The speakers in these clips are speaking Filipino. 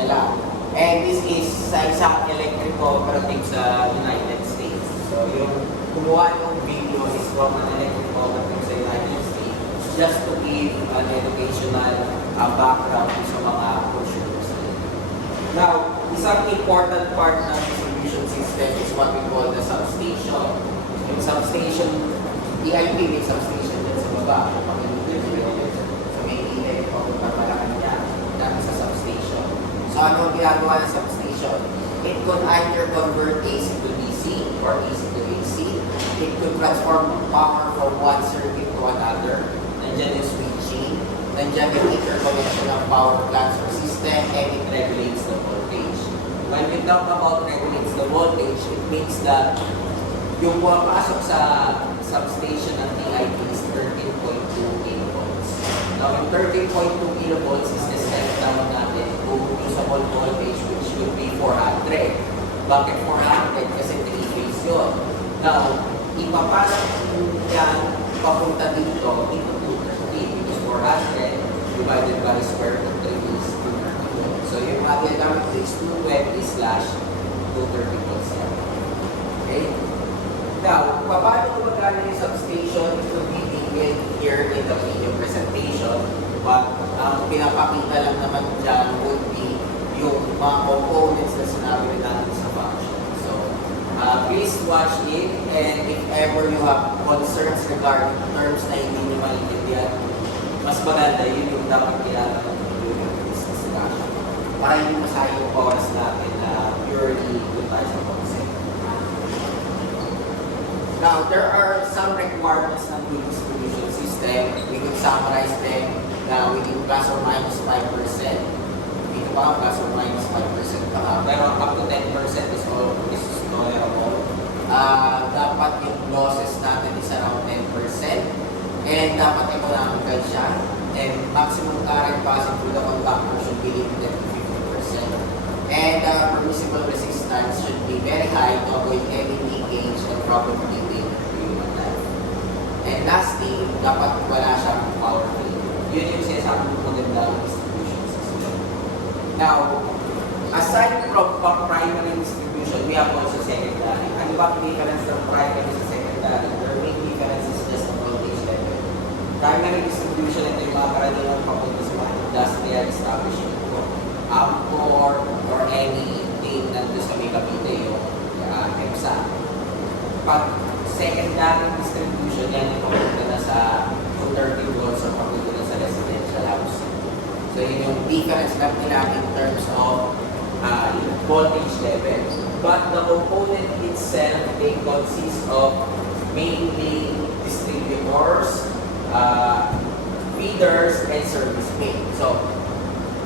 na lang. And this is sa isang electric cooperative sa United States. So yung kumuha ng video is from an electric cooperative sa United States just to give an educational background sa mga consumers. Now, isang important part ng distribution system is what we call the substation. Yung substation, EIP may substation din sa baba. Kung sa may init o kung pagmalakan niya, dahil sa substation. So ano ang ginagawa ng substation? It could either convert AC to DC or AC to AC. It could transform power from one circuit to another. Nandiyan yung switching. Nandiyan yung interconnection ng power plants or system, and it regulates the voltage. When we talk about regulates the voltage, it means that yung pumapasok sa substation ng TIP is 13.2 kilovolts. Now, yung 13.2 kilovolts is the step down natin kung usable voltage, which would be 400. Bakit 400? Kasi 3-phase yun. Now, ipapasok yan papunta dito into 230 because 400 divided by the square root of 3 is 230. So, yung mga ginagamit ko is 220 slash 230 volts yan. Okay? Now, paano gumagana yung substation? It will be detailed here in the video presentation. But ang pinapakita lang naman dyan would be yung mga components na sinabi natin sa function. So, please watch it, and if ever you have concerns regarding terms na hindi nyo maintindihan, mas maganda yun yung dapat kailangan ng video ng this discussion. Para hindi masayang yung oras natin na purely good tayo sa concept. Now, there are some requirements ng the distribution system. We could summarize them na within plus or minus 5%. Dito pa plus or minus 5% pa. Pero up to 10% is tolerable. Dapat yung losses natin is around 10%. And dapat economical siya. And maximum current passing through the conductor should be limited to 50%. And permissible resistance should be very high to avoid any leakage and probability. And lastly, dapat wala siyang power failure. Yun yung sinasabi ng magandang distribution system. Now, aside from primary distribution, we have also secondary. Ano ba ang difference ng primary sa secondary? Their main difference is just the voltage level. Primary distribution, ito yung mga karaniwang papunta sa mga industrial establishment ko. Amcor or anything nandun sa may Cavite, yung EPSA. Pag secondary distribution, yan yung papunta na sa 230 volts or papunta na sa residential house. So, yun yung difference lang nila in terms of voltage level. But the component itself, they consist of mainly distributors, feeders, and service main. So,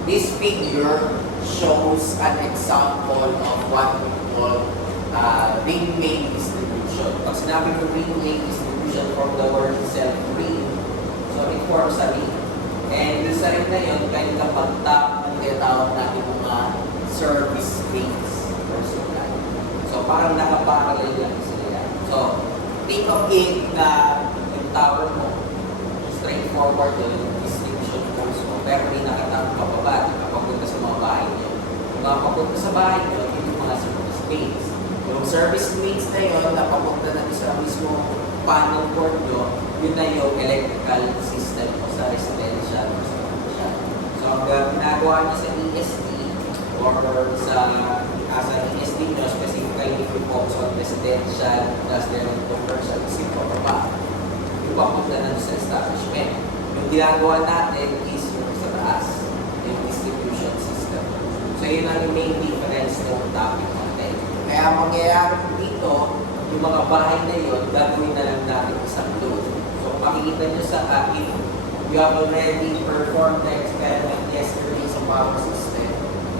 this figure shows an example of what we call ring main distribution. Pag sinabi mo ring main distribution from the word itself, ring, so it forms a ring. And yung sa ring na yun, kahit kapag tap, ang tinatawag natin mga service mains or supply. So parang nakaparallel lang sila yan. So, think of it na yung tower mo, straightforward yun, yung distribution poles mo, pero may nakatap pababa, nakapapunta sa mga bahay nyo. Yung mga papunta sa bahay nyo, yun yung mga service mains. Yung service mains na yun, napapunta na sa mismo panel board nyo, yun na yung electrical system o sa residential or sa commercial. So, ang ginagawa nyo sa ESD or sa ESD nyo, specifically if you focus on residential, industrial, and commercial, is yung pababa. Yung papunta na sa establishment. Yung ginagawa natin is yung sa taas, yung distribution system. So, yun ang main difference ng topic natin. Kaya mangyayari dito, yung mga bahay na yun, gagawin na lang natin isang load. So, makikita nyo sa akin, you have already performed the experiment yesterday sa power system.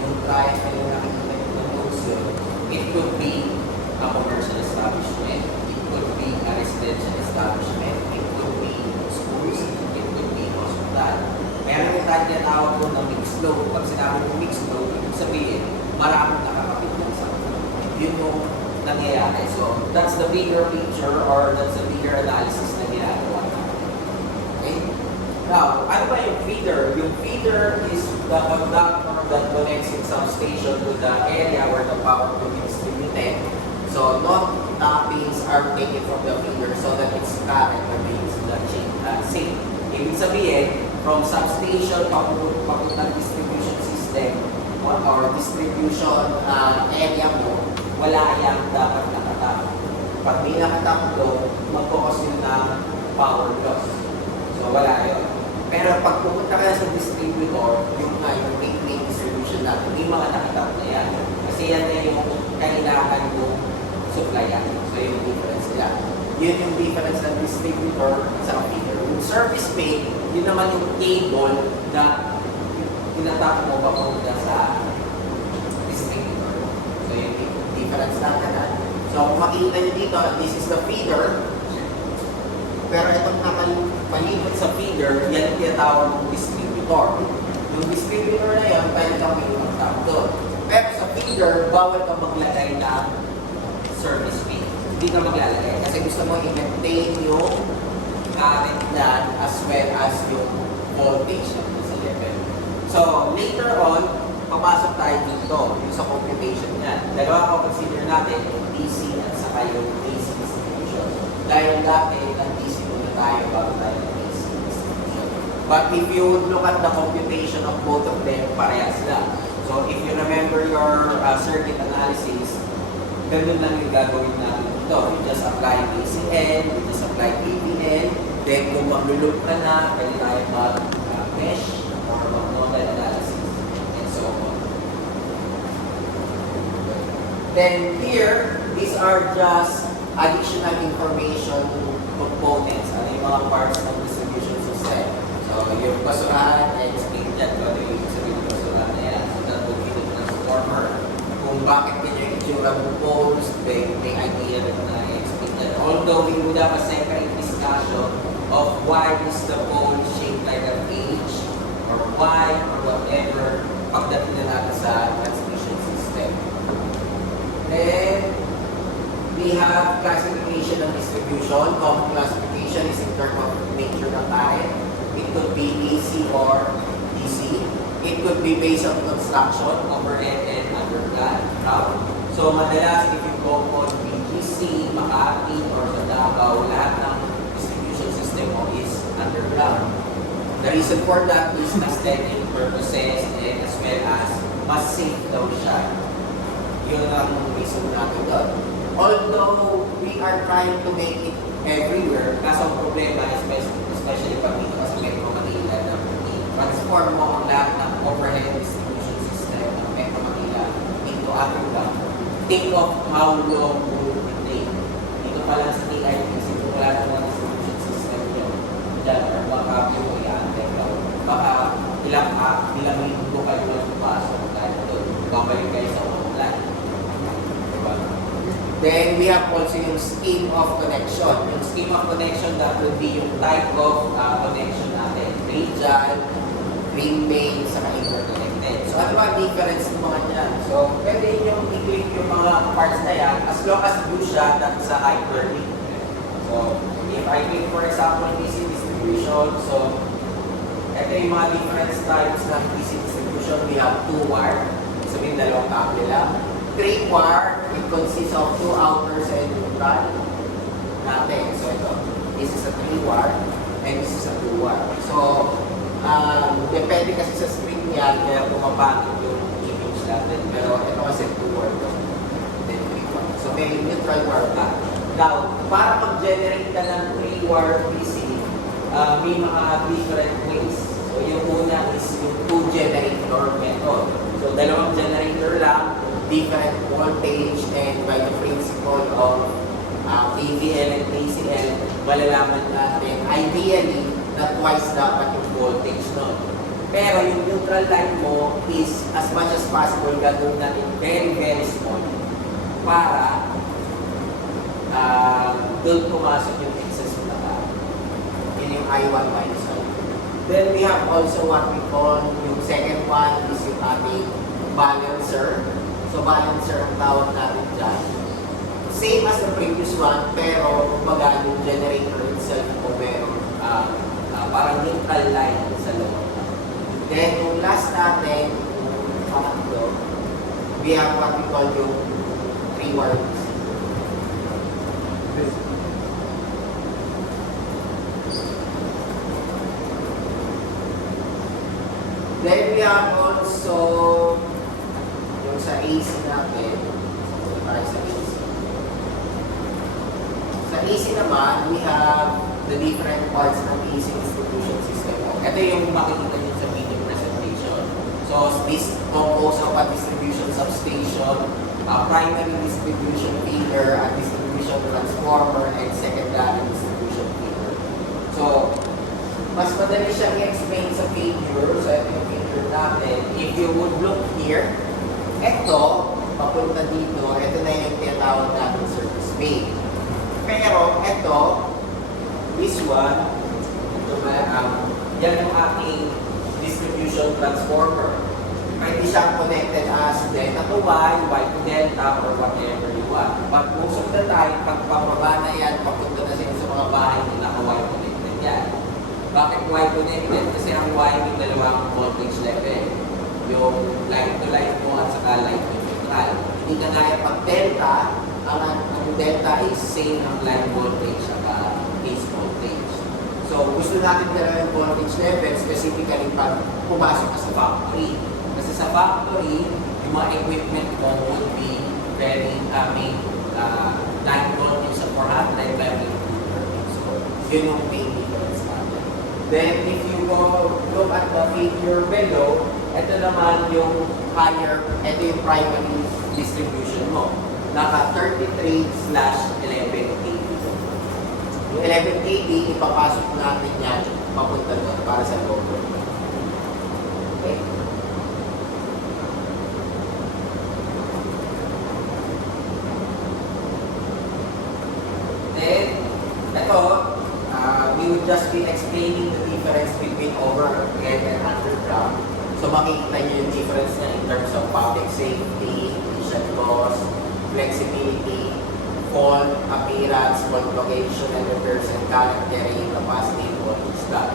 Yung triangle yung nakikita nyo ng loads yun, it could be a commercial establishment, it could be a residential establishment, it could be schools, it could be hospital. Meron yung tayo tinatawag ko ng mixed load. Pag sinabi mo mixed load, ibig sabihin, maraming nakakapit sa yun yung nangyayari. So, that's the bigger picture or that's the bigger analysis na ginagawa natin. Okay? Now, ano ba yung feeder? Yung feeder is the conductor that connects yung substation to the area where the power will be distributed. So no tappings are taken from the feeder so that its current remains the same. Ibig sabihin, from substation papuntang distribution system or distribution area mo, wala yang dapat nakatap. Pag may nakatap doon, magkakos yun ng power loss. So wala yun. Pero pag pupunta ka sa distributor, yung main distribution natin, hindi mga nakatap na yan. Kasi yan na yung kailangan mong supplyan. So yung difference nila. Yun yung difference ng distributor sa feeder. Yung service main, yun naman yung cable na tinatap mo papunta sa distributor. So yung difference natin na. So kung makikita nyo dito, this is the feeder. Pero itong nakalibot sa feeder, yan yung tinatawag ng distributor. Yung distributor na yan, pwede kang mag-tap doon. Pero sa feeder, bawal ka maglagay ng service fee. Hindi ka maglalagay kasi gusto mo i-maintain yung current dyan as well as yung voltage sa level. So, later on, papasok tayo dito yung sa computation niyan. Dalawa ko consider natin yung DC at saka yung AC distribution. Dahil dati, DC muna tayo bago tayo ng AC distribution. But if you look at the computation of both of them, parehas lang. So if you remember your circuit analysis, ganun lang yung gagawin natin ito. You just apply ACL, you just apply KVL, then kung mag-loop ka na, pwede tayo mag-mesh or mag-nodal analysis, and so on. Then here, these are just additional information components, ano yung mga parts ng distribution system. So, yung basurahan, I-explain dyan kung ano yung sabihin ng basurahan na yan. So, that will be the transformer. Kung bakit ganyan yung itsura ng poles, may idea na i-explain dyan. Although, we would have a separate discussion of why is the pole shaped like an H or Y or whatever pagdating na natin sa transmission system. Then, we have classification of distribution. Common classification is in terms of nature ng current. It could be AC or DC. It could be based on construction, overhead and underground. So madalas if you go on BGC, Makati, or sa Davao, lahat ng distribution system mo is underground. The reason for that is aesthetic purposes and as well as mas safe daw siya. Yun ang reason natin doon. Although we are trying to make it everywhere, kaso ang problema, especially pag dito sa Metro Manila, na transform mo ang lahat ng overhead distribution system ng Metro Manila into underground. Think of how long would it take. Dito pa lang sa KITC, kung wala ng mga distribution system nyo, dyan, or baka po i-antay ka. Baka ilang minuto kayo lang pasok dahil doon. Babalik kayo sa online. Then we have also yung scheme of connection. Yung scheme of connection, that would be yung type of connection natin. Radial, ring main, saka interconnected. So ano ba difference ng mga dyan? So pwede yung i-click yung mga parts na yan as long as do siya that sa hyperlink. So if I click for example DC distribution, so ito yung mga different types ng DC distribution. We have 2-wire, sabihin dalawang kable lang. 3-wire, it consists of 2 outers and neutral natin. So ito, this is a 3-wire and this is a 2-wire. So, depende kasi sa string niya, kaya pumapagod yung image natin. Pero ito kasi 2-wire to, then 3-wire. So may neutral wire pa. Now, para mag-generate ka ng 3-wire PC, may mga different ways. So yung una is yung 2-generator method. So dalawang generator lang, different voltage, and by the principle of KVL and ACL, malalaman natin ideally na twice dapat yung voltage nun. Pero yung neutral line mo is as much as possible gagawin natin very very small para doon pumasok yung excess na current. Yun yung I1 minus I2. Then we have also what we call yung second one is yung ating balancer. So balancer ang tawag natin dyan. Same as the previous one, pero kumbaga yung generator itself o meron parang neutral line sa loob. Then yung last natin, pangatlo, we have what we call yung 3-wire DC. Then we have also yung sa AC natin. Para sa AC. Sa AC naman, we have the different parts ng AC distribution system. Ito yung makikita nyo sa video presentation. So this composed of a distribution substation, a primary distribution feeder, a distribution transformer, and secondary distribution feeder. So mas madali siyang i-explain sa figure. So ito yung figure natin. If you would look here, ito, papunta dito, ito na yung tinatawag natin service bay. Pero ito, this one, ito yan yung aking distribution transformer. Pwede siyang connected as delta to Y to delta, or whatever you want. But most of the time, pag pababa na yan, papunta na sila sa mga bahay na naka-Y connected yan. Bakit Y connected? Kasi ang Y may dalawang voltage level. Yung line to line mo at saka line to neutral. Hindi ka kaya pag delta, ang delta is same ang line voltage saka base voltage. So gusto natin dalawang voltage level specifically pag pumasok ka sa factory. Kasi sa factory, yung mga equipment mo would be very line voltage sa 400 level. So yun yung main difference natin. Then if you go look at the figure below, ito naman yung higher, ito yung primary distribution mo. Naka 33/1180. Yung 1180, ipapasok natin yan papunta doon para sa lower. Okay? Then, ito, we would just be explaining the difference between overhead and underground. So makikita nyo yung difference niya in terms of public safety, emission loss, flexibility, fault, appearance, fault location, and repairs and current carrying capacity and voltage cut.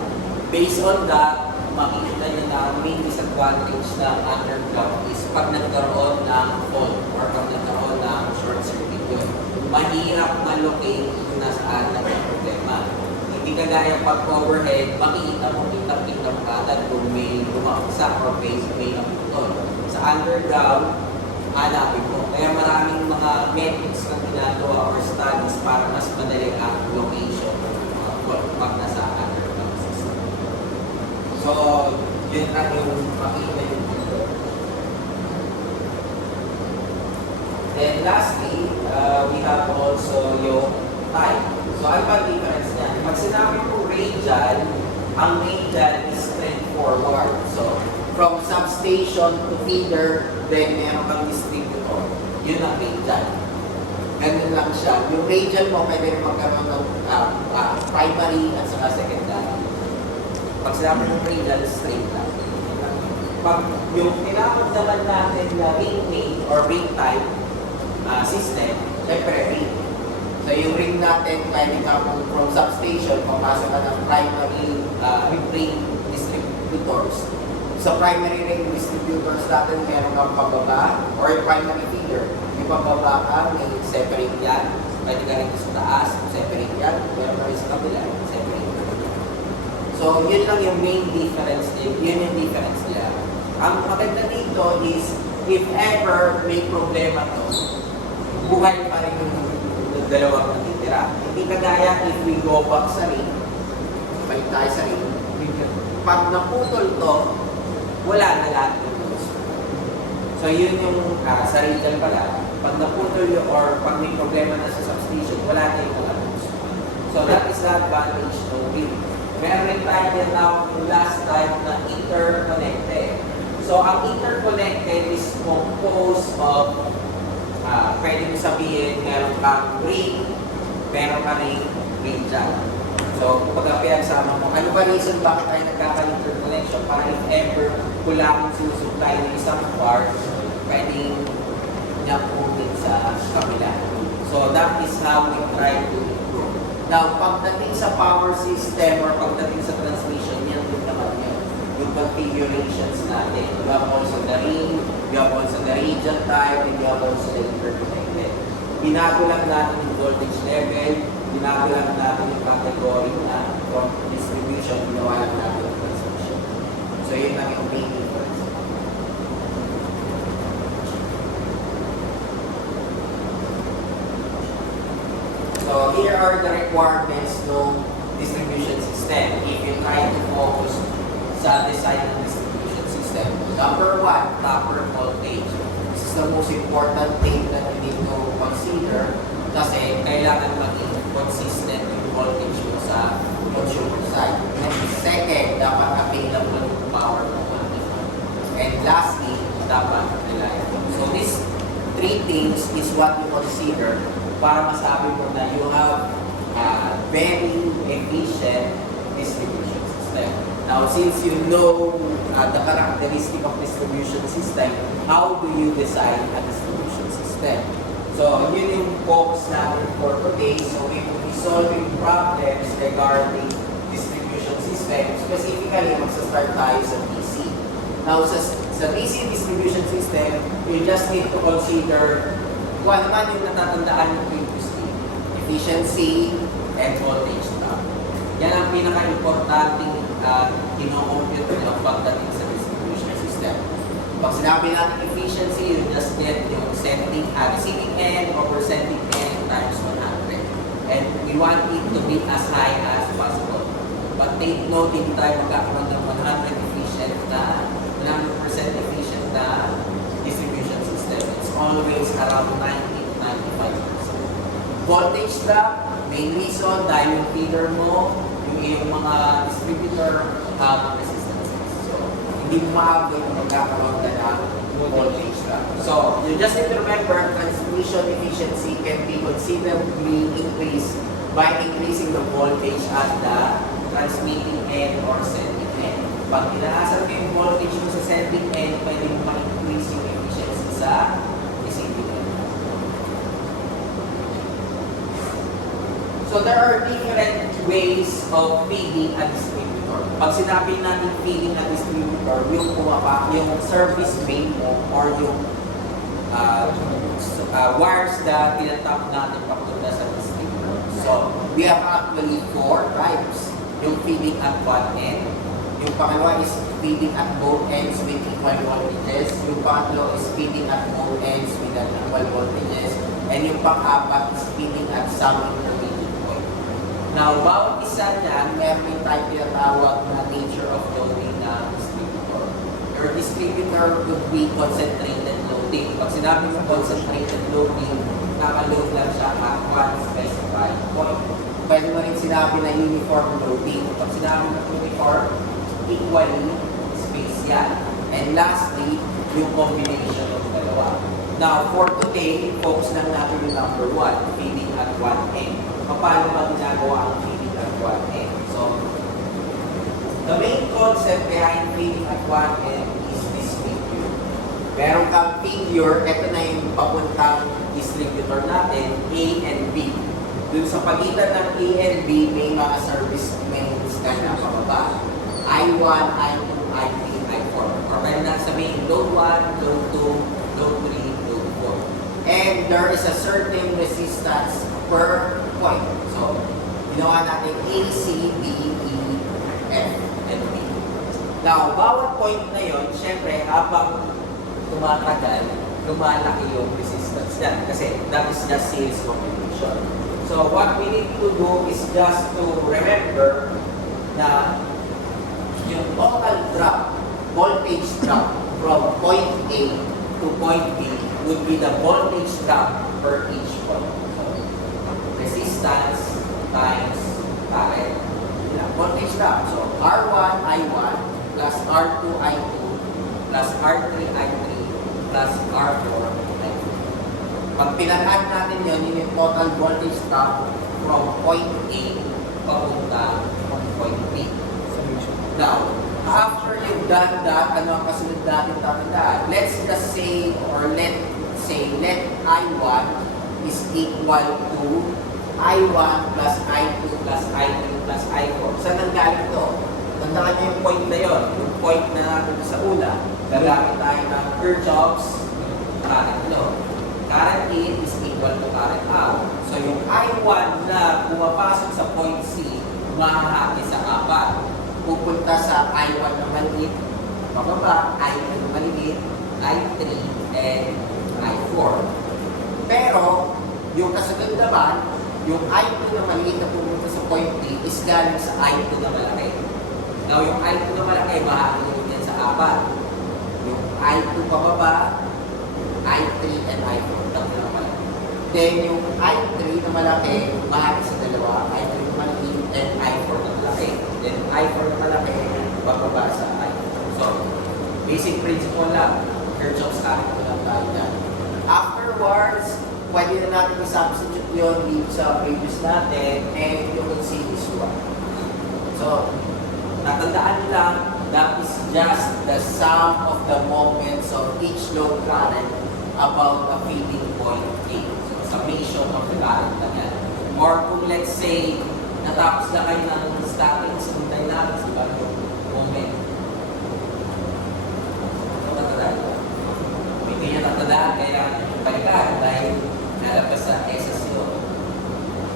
Based on that, makikita nyo na ang main disadvantage ng underground is pag nagkaroon ng fault or pag nagkaroon ng short circuit yun. Mahirap ma-locate kung nasaan na yung problema. Hindi kagaya pag overhead, makikita mo, kita-kita mo agad kung may lumaksa or may naputol. Sa underground, hanapin mo. Kaya maraming mga methods na ginagawa or studies para mas madali ang location ng mga fault pag nasa underground system. So, yun na yung makikita yung dito. Then lastly, we have also yung type. So, ano ba difference niya? Pag sinabi ko radial, ang radial is straightforward. So, from substation to feeder, then meron kang distributor. Yun ang radial. Ganun lang siya. Yung radial mo, pwede rin magkaroon ng primary at saka secondary. Pag sinabi ng radial, straight lang. Pag yung tinapos naman natin na ring main or ring type system, syempre ring. So yung ring natin, pwede ka from substation, papasok ka ng primary ring distributors. Sa primary ring distributors natin, meron kang pababa or primary feeder. Yung pababa ka, may separate yan. Pwede ka rin sa taas, separate yan. Meron ka rin sa kabila, separate yan. So yun lang yung main difference din. Yun yung difference nila. Ang maganda dito is, if ever may problema to, buhay pa rin yung dalawang natitira. Hindi kagaya if we go back sa ring, balik tayo sa ring, pag naputol to, wala na lahat ng tools. So yun yung sa retail pala, pag naputol yun or pag may problema na sa substation, wala na yung mga tools. So that is the advantage ng ring. Meron rin tayo din now yung last type na interconnected. So ang interconnected is composed of pwede mo sabihin, meron kang ring, meron ka ring radial. So, kapag pinagsama mo, ano ba reason bakit tayo nagkaka-interconnection? Para if ever kulang susupply ng isang part, pwedeng nyapunin sa kabila. So, that is how we try to improve. Now, pagdating sa power system or pagdating sa transmission, yan din naman yun. Yung configurations natin. You have also the ring, you have also the region type, and you have also the interconnected. Binago lang natin yung voltage level, binago lang natin yung category na from distribution, ginawa lang natin yung transmission. So yun lang yung main difference. So here are the requirements ng distribution system. If you try to focus sa design ng distribution system. Number one, proper voltage. This is the most important thing that you need to consider kasi kailangan maging consistent yung voltage mo sa consumer side. And second, dapat available yung power mo. And lastly, dapat reliable. So these three things is what you consider para masabi mo na you have a very efficient distribution system. Now, since you know the characteristic of distribution system, how do you design a distribution system? So, yun yung focus natin for today. So, we will be solving problems regarding distribution system. Specifically, magsa-start tayo sa DC. Now, sa DC distribution system, you just need to consider kung ano man yung natatandaan yung previously. Efficiency and voltage drop. Yan ang pinaka-importanting kino-compute nyo pagdating sa distribution system. Pag sinabi natin efficiency, you just get yung sending receiving end over sending end times 100. And we want it to be as high as possible. But take note, hindi tayo magkakaroon ng 100% efficient na distribution system. It's always around 90-95%. Voltage drop, main reason dahil yung feeder mo, yung mga distributor have resistances. So, hindi mo maabot yung magkakaroon ka ng voltage drop. So, you just need to remember, transmission efficiency can be considerably increased by increasing the voltage at the transmitting end or sending end. Pag inaasan ko yung voltage mo sa sending end, pwede mo ma-increase yung efficiency sa receiving end. So there are different ways of feeding a distributor. Pag sinabi natin feeding a distributor, yung yung service main mo or yung wires na tinatap natin papunta sa distributor. So we have actually 4 types. Yung feeding at one end. Yung pangalawa is feeding at both ends with equal voltages. Yung pangatlo is feeding at both ends with equal voltages. And yung pang-apat is feeding at some intermediate. Now, bawat isa niyan, meron tayong tinatawag na nature of loading na distributor. Your distributor could be concentrated loading. Pag sinabi mo concentrated loading, nakaload lang siya at one specified point. Pwede mo rin sinabi na uniform loading. Pag sinabi mo uniform, equally spaced yan. And lastly, yung combination ng dalawa. Now, for today, focus lang natin yung number 1, feeding at one end. Paano ba ginagawa ang feeding at one end? So, the main concept behind feeding at one end is this figure. Meron kang figure, ito na yung papuntang distributor natin, A and B. Dun sa pagitan ng A and B, may mga service mains ka na pababa. I1, I2, I3, I4. Or pwede na sabihin, load 1, load 2, load 3, load 4. And there is a certain resistance per point. So, ginawa natin A, C, D, E, F, and B. Now, bawat point na yun, syempre, habang tumatagal, lumalaki yung resistance yan. Kasi that is just series combination. So, what we need to do is just to remember na yung total drop, voltage drop from point A to point B would be the voltage drop per each point. Resistance times current. Voltage drop. So, R1, I1 plus R2, I2 plus R3, I3 plus R4, I4. Pag pinag-add natin yun, yung total voltage drop from point A papunta from point B. Now, after you've done that, ano ang kasunod natin tatandaan? Let's just say, or let I1 is equal to I1 plus I2 plus I3 plus I4. Saan nanggaling ito? tandaan niyo yung point na yon, yung point na natin sa una, gagamit tayo ng Kirchhoff's current law. Current in is equal to current out. So yung I1 na pumapasok sa point C, mahahati sa apat. Pupunta sa I1 na maliit, pababa, I2 na maliit, I3, and I4. Pero, yung kasunod naman, yung I2 na maliit na pumunta sa point D is galing sa I2 na malaki. Now, yung I2 na malaki, mahahati yan sa apat. Yung I2 pababa, I3 and I4. Tatlo na malaki. Then, yung I3 na malaki, mahahati sa dalawa, I3 na malaki, and I4 na malaki. Then, I4 na malaki, bababa sa I4. So, basic principle lang. Kirchhoff's current law lang tayo dyan. Afterwards, pwede na natin i-substitute yun dito sa previous natin and you will see this one. So, natandaan nyo lang, that is just the sum of the moments of each load current about the feeding point A. So, summation of the current na yan. Or kung let's say, natapos na kayo ng starting sa dynamics, diba yung moment. Ito natandaan ko. Hindi niya natandaan, kaya balikan dahil nalabas sa SS yun.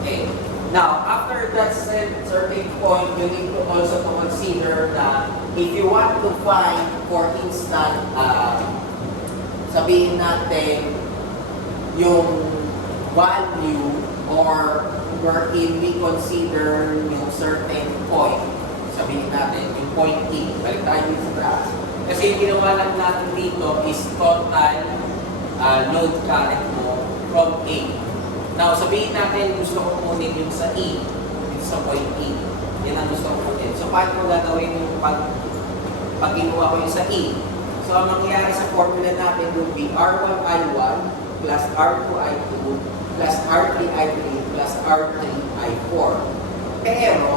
Okay. Now, after that certain point, you need to also to consider that if you want to find, for instance, sabihin natin yung value or wherein we consider yung certain point, sabihin natin yung point E, balik tayo dito sa graph. Kasi yung ginawa lang natin dito is total load current mo from A. Now, sabihin natin gusto ko kunin yung sa E, dito sa point E. Yan ang gusto ko kunin. So, paano mo gagawin yung pag ginuha ko yung sa E? So, ang mangyayari sa formula natin will be R1I1 plus R2I2 plus R3I3 plus R3I4. Pero,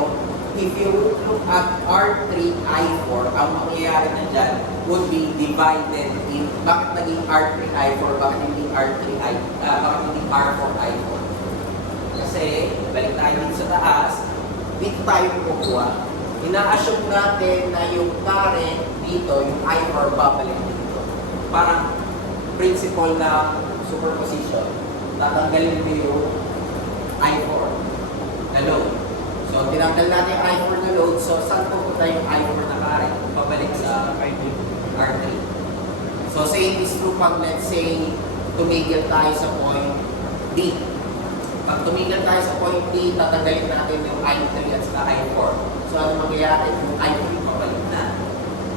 if you look at R3I4, ang mangyayari na dyan would be divided in, bakit naging R3I4, bakit hindi bakit hindi R4I4? Kasi, balik tayo dito sa taas, dito tayo kukuha. Ina-assume natin na yung current dito, yung I4 babalik dito. Parang principle na superposition. Tatanggalin mo yung I4 na load. So, tinanggal natin yung I4 na load. So, saan pupunta yung I4 na current? Pabalik sa R3. So, same is true pag let's say, tumigil tayo sa point D. Pag tumigil tayo sa point D, tatanggalin natin yung I3 at sa I4. So, ano mangyayari? Yung I3 pabalik na.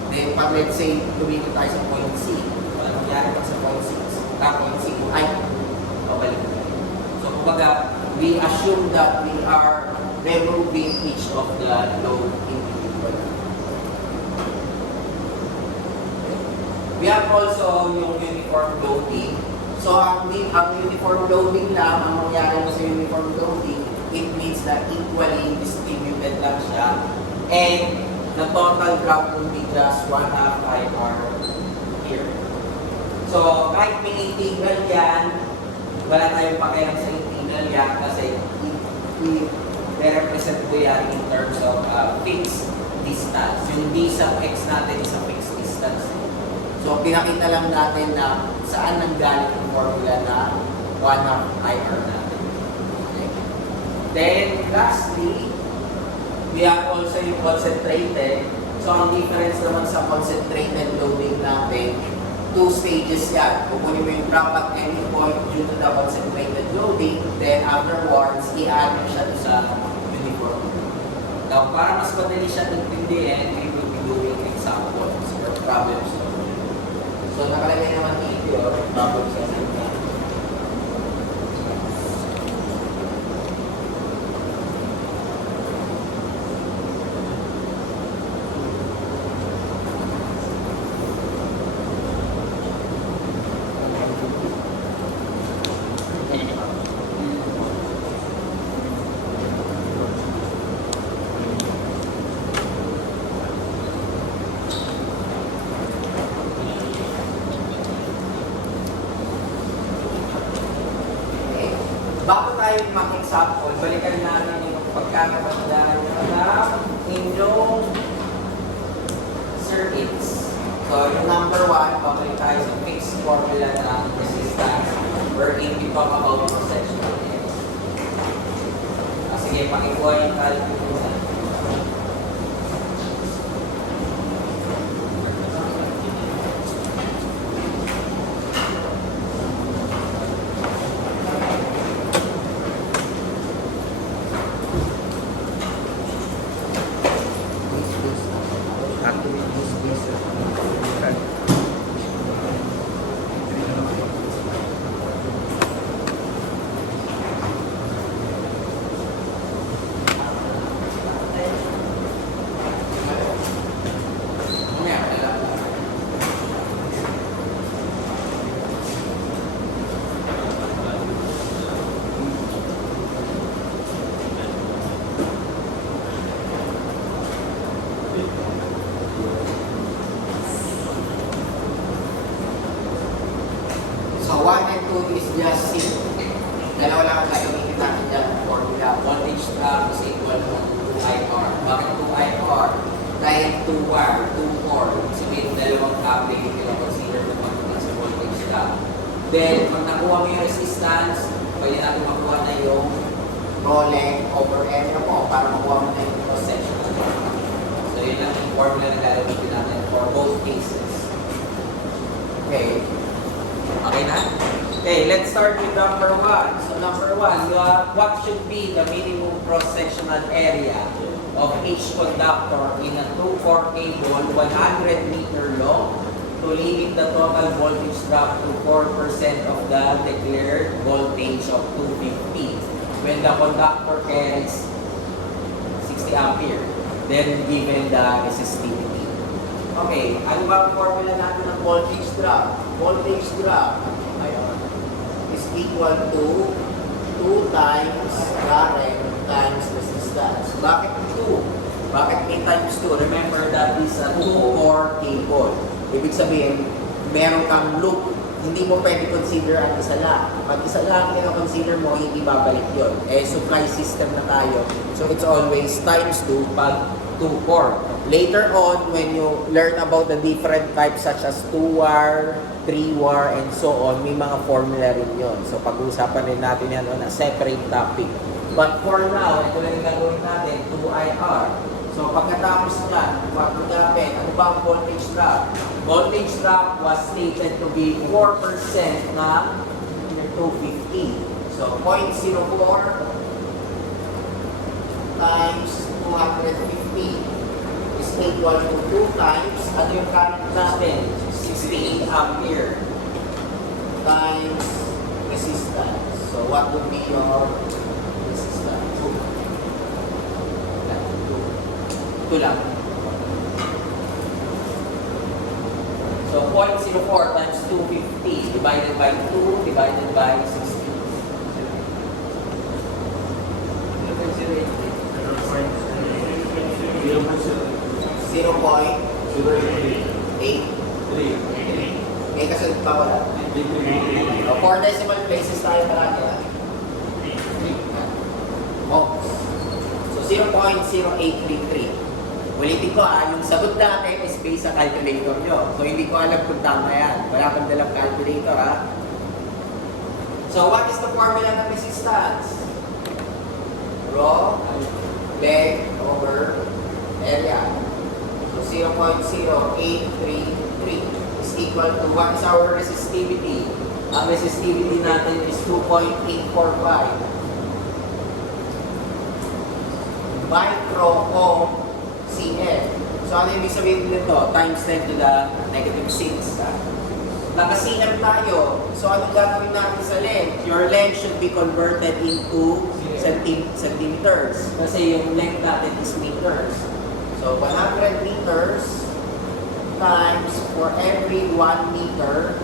Then, pag let's say, tumigil tayo sa point C, ano mangyayari pag sa point C? Point C, yung I3 pabalik na. So, kumbaga, we assume that we are removing each of the load individually. We have also yung uniform loading. So, ang uniform loading lang, ang mangyayari mo sa uniform loading, it means that equally distributed lang siya. And the total drop will be just 1/2 IR here. So, kahit may integral yan, wala tayong pakialam sa integral yan kasi i-represent ko yan in terms of fixed distance. Yung d sub x natin is a fixed distance. So, pinakita lang natin na saan nanggaling yung formula na 1/2 IR natin. Okay. Then, lastly, we have also yung concentrated. So, ang difference naman sa concentrated loading natin, 2 stages yan. Kukunin mo yung drop at any point due to the concentrated loading, then afterwards, i-add mo siya sa uniform. Now, para mas madali siya intindihin, we will be doing examples or problems. So, nakalagay naman dito, problems yan. Bago tayo mag-example, balikan natin yung pagkakatandaan ng inyong measure its. So yung number 1, babalik tayo sa fixed formula ng resistance wherein we talk about cross-sectional area. Sige, pakikuha yung calculation. So 1 and 2 is just simple. Dalawa lang ang gagamitin natin dyan ng formula. Voltage drop is equal to 2IR. Bakit 2IR? Dahil 2 wire, 2 core. Sabihin, dalawang cable yung consider na magpunta sa voltage drop. Then, pag nakuha mo yung resistance, pwede natin makuha na yung raw length over area mo para makuha mo na yung cross-section. So, yun lang yung formula na gagamitin natin for both cases. Okay. Okay na? Okay, let's start with number 1. So number 1, what should be the minimum cross-sectional area of each conductor in a 2-core cable 100 meter long to limit the total voltage drop to 4% of the declared voltage of 250 when the conductor carries 60 ampere, then given the resistivity. Okay, ano ba ang formula natin ng voltage drop? Voltage drop is equal to 2 times current times resistance. Bakit 2? Bakit may times 2? Remember that is a 2-core cable. Ibig sabihin, meron kang loop. Hindi mo pwede consider ang isa lang. Pag isa lang yung consider mo, hindi babalik yun. Eh, supply system na tayo. So, it's always times 2 pag 2-core. Later on, when you learn about the different types such as 2-wire, 3-wire, and so on, may mga formula rin yun. So, pag-uusapan rin natin yan on a separate topic. But for now, ito lang yung gagawin natin, 2IR. So, pagkatapos niyan, pag-ugapin, ano ba ang voltage drop? Voltage drop was stated to be 4% na 250. So, 0.04 times 250 is equal to 2 times, ano yung current natin? 68 ampere times resistance. So, what would be your resistance? Ito lang. So, 0.04 times 250 divided by 2 divided by 60. 0.83. May kasunod pa wala. 4 decimal places tayo palagi. Oh. So 0.0833. Ulitin ko yung sagot natin is based sa calculator nyo. So hindi ko alam kung tama yan. Wala kang dalang calculator So what is the formula ng resistance? Raw length over area. So 0.0833 is equal to what is our resistivity? Ang resistivity natin is 2.845 micro-ohm CF. So ano ibig sabihin nito? Times 10 to the negative 6. Nakasinag tayo. So anong gagawin natin sa length? Your length should be converted into centimeters. Kasi yung length natin is meters. So 100 meters times for every 1 meter.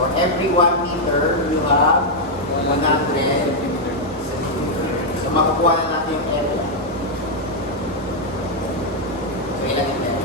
For every 1 meter, you have 100 centimeters. So makukuha na natin yung area. So ilan yung area?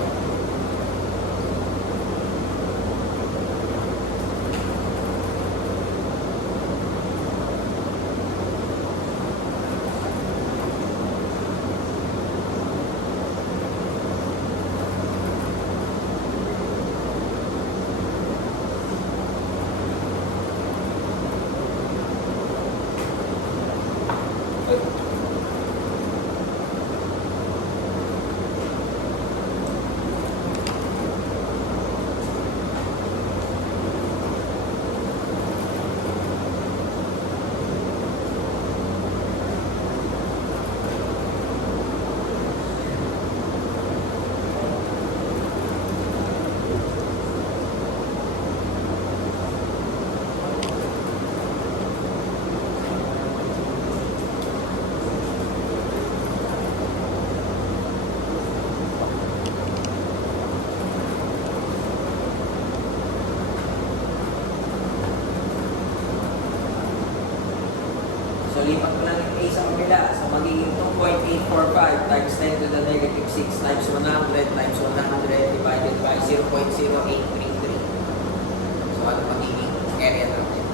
lipat ko lang yung A sa kabila. So, magiging 2.845 times 10 to the negative 6 times 100 times 100 divided by 0.0833. So, ano magiging area natin?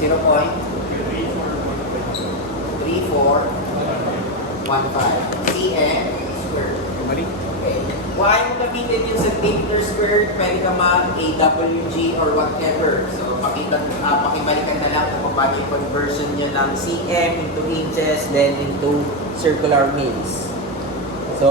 0.3415 cm squared. Mali. Okay. Kung ayaw mo gamitin yung centimeter squared, pwede ka mag-AWG or whatever. So, pakibalikan na lang kung paano yung conversion nyo ng cm into inches, then into circular mils. So,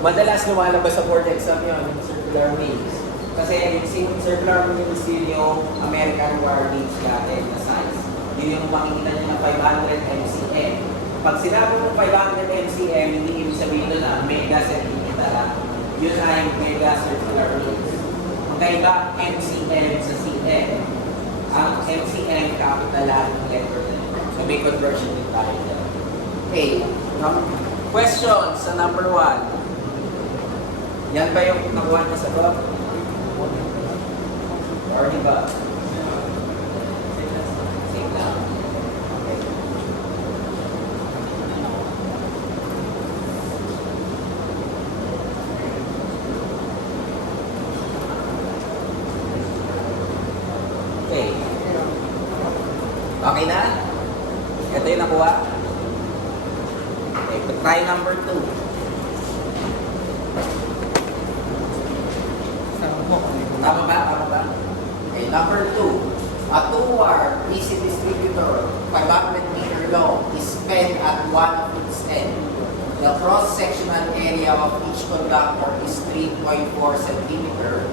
madalas lumalabas sa board exam yun, yung circular mils. Kasi yung circular mils yun yung American wire gauge natin na size. Yun yung makikita nyo na 500 MCM. Pag sinabi mo 500 MCM, hindi ibig sabihin doon na mega centimeter lang. Yun ay mega circular mils. Ang kaiba, MCM sa CM. Ang MCM, capital lang ng letter na yun. So may conversion din tayo dyan. Okay. Question sa number 1. Yan ba yung nakuha na sa bab? Or di ba? Same lang. Okay. Okay. Okay na? Ito yung nakuha? Okay, try number 2. Tama ba? Tama ba? Okay, number 2. A 2-wire AC distributor, 500 meter long, is fed at one of its end. The cross-sectional area of each conductor is 3.4 centimeter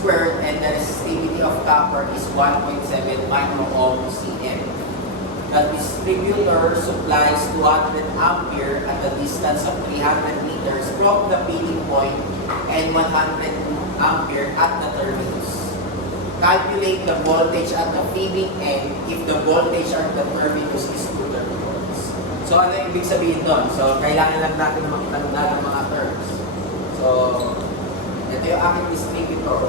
squared and the resistivity of copper is 1.7 microohm cm. The distributor supplies 200 ampere at a distance of 300 meters from the feeding point and 100 ampere at the terminus. Calculate the voltage at the feeding end if the voltage at the terminus is 2 volts. So ano yung ibig sabihin doon? So kailangan lang natin makatanda ng mga terms. So ito yung aking distributor.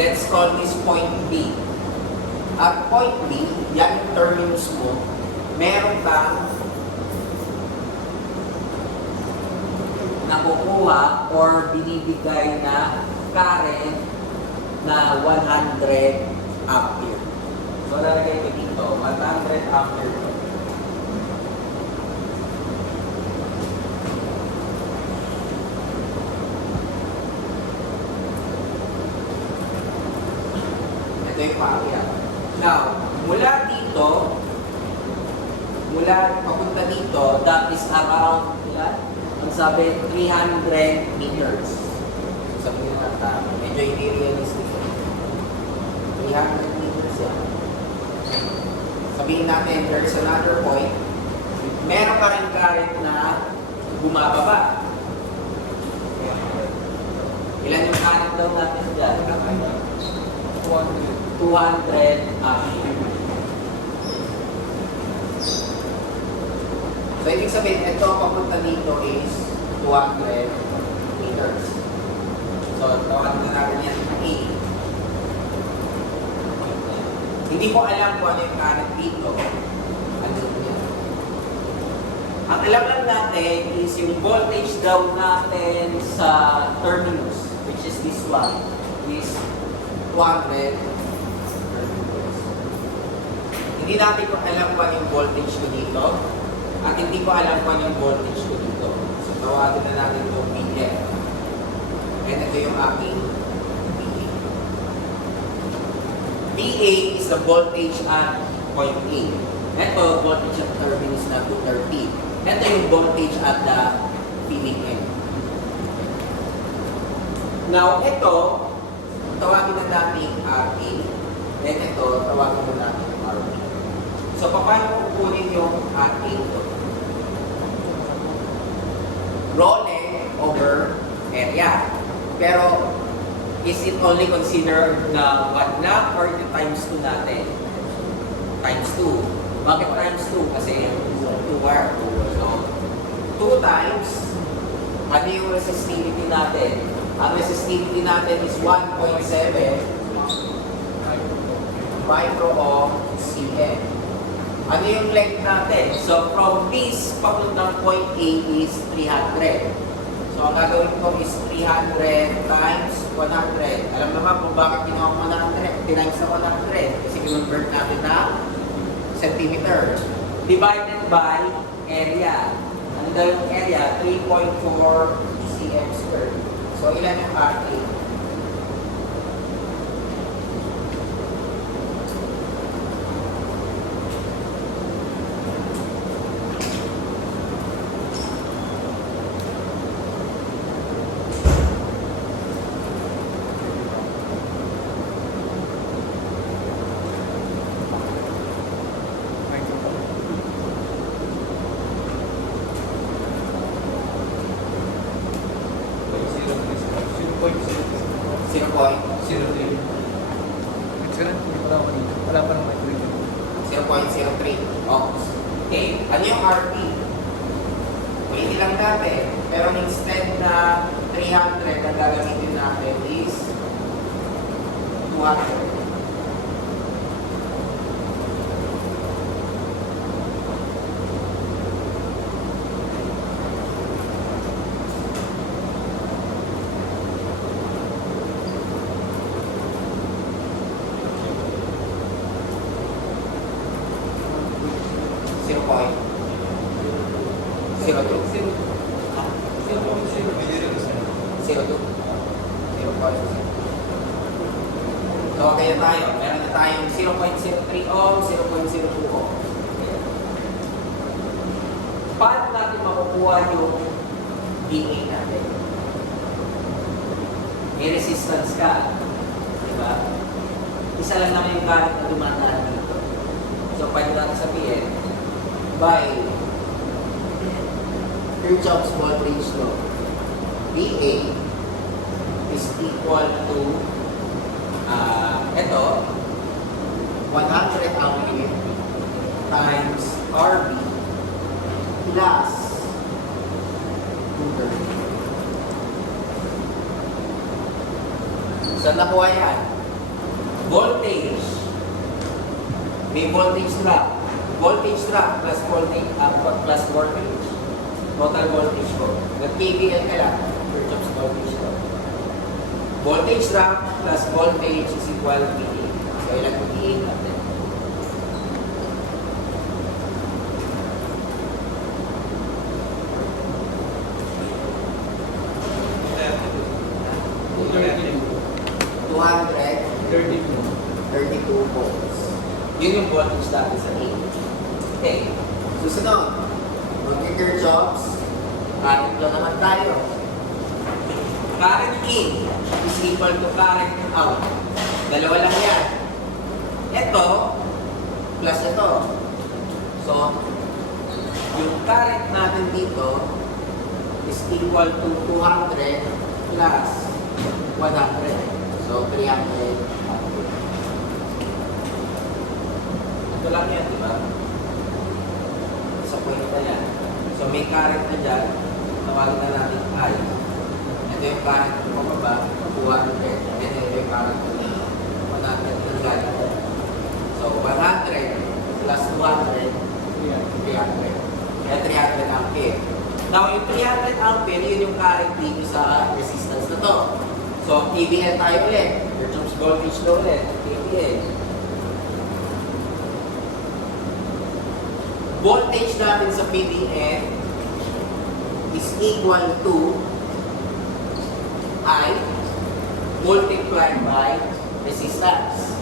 Let's call this point B. At point B, yan yung terminus mo, meron kang nakukuha or binibigay na current na 100 ampere. So, lalagay ko dito, 100 ampere. Ito yung area. Now, mula dito, mula papunta dito, that is around, ang sabi, 300 meters. Sabi nyo natin, medyo hindi realistic. 300 meters yan. Sabihin natin, there's another point. Meron ka rin current na bumababa. Ilan yung current daw natin dyan? 200 ampere. So, ibig sabihin, ito papunta dito is 200 meters. So, tawagin na natin yan A. Hindi ko alam kung ano yung current dito. Ano yan? Ang alam lang natin is yung voltage daw natin sa terminus, which is this one, is 200. Hindi natin ko alam kung ano yung voltage ko dito. At hindi ko alam kung ano yung voltage ko dito. So, tawagin na natin itong BF. And ito yung aking BA. BA is the voltage at point A. Ito, voltage at terminus na 230. Ito yung voltage at the feeding end. Now, ito, tawagin na natin RA. Then ito, tawagin na natin RB. So, paano kukunin yung RA ito? Rolling over area. Pero, is it only considered na 1 lang or yung times 2 natin? Times 2. Bakit times 2? Kasi 2 wire. So, 2 times, ano yung resistivity natin? Ang resistivity natin is 1.7 microohm cm. cm. Ano yung length natin? So, from this, papuntang point A is 300. So, ang gagawin ko is 300 times 100. Alam naman kung bakit ginawa ko 100. Times na 100. Kasi convert natin na centimeter. Divided by area. Ano daw yung area? 3.4 cm squared. So, ilan yung RA? Wala pa naman. 0.03 ohms. Okay, ano yung RP? Pwede lang dati, pero instead na 300 ang gagamitin natin is 200. Point 02. 02. 0.02. So, okay na tayo. Meron na tayong 0.03 ohms, 0.02 ohms. Paano natin makukuha yung DA natin? May resistance ka. Diba? Isa lang naman yung current na dumadaan dito. So, pwede natin sabihin, by Kirchhoff's voltage law, VA is equal to ito 100 ampere times RB plus 230. Saan nakuha yan? Voltage. May voltage drop. Voltage drop plus voltage, plus voltage. Total voltage ko. Nag-KVL ka lang. Kirchhoff's voltage ko. Voltage drop plus voltage is equal to VA. So, ilan po VA natin? $232 volts. Yun yung voltage natin sa A. Okay. Susunod. Mag-Kirchhoff's. Current law naman tayo. Current in is equal to current out. Dalawa lang yan. Ito, plus ito. So, yung current natin dito is equal to 200 plus 100. So, 300. Ito lang yan, di ba? Sa point na yan. So, may current na dyan. Tawagin na natin I. Ito yung current na pababa, 200. Ito yung current na 100 na galing. So, 100 plus 200, 300. Kaya 300 ampere. Now, yung 300 ampere, yun yung current dito sa resistance na to. So, KVL tayo ulit. Kirchhoff's voltage law ulit. KVL. Voltage natin sa PDF is equal to I multiplied by resistance.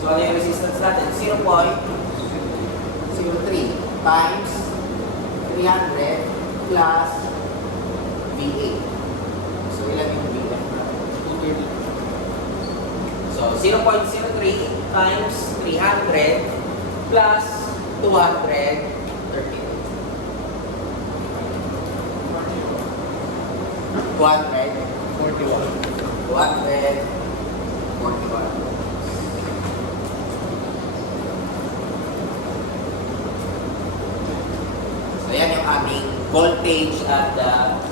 So, ano yung resistance natin? 0.03 times 300 plus VA. So, ilan yung VA? 230. So, 0.03 times 300 plus 230. 241. So, yan yung aming voltage at the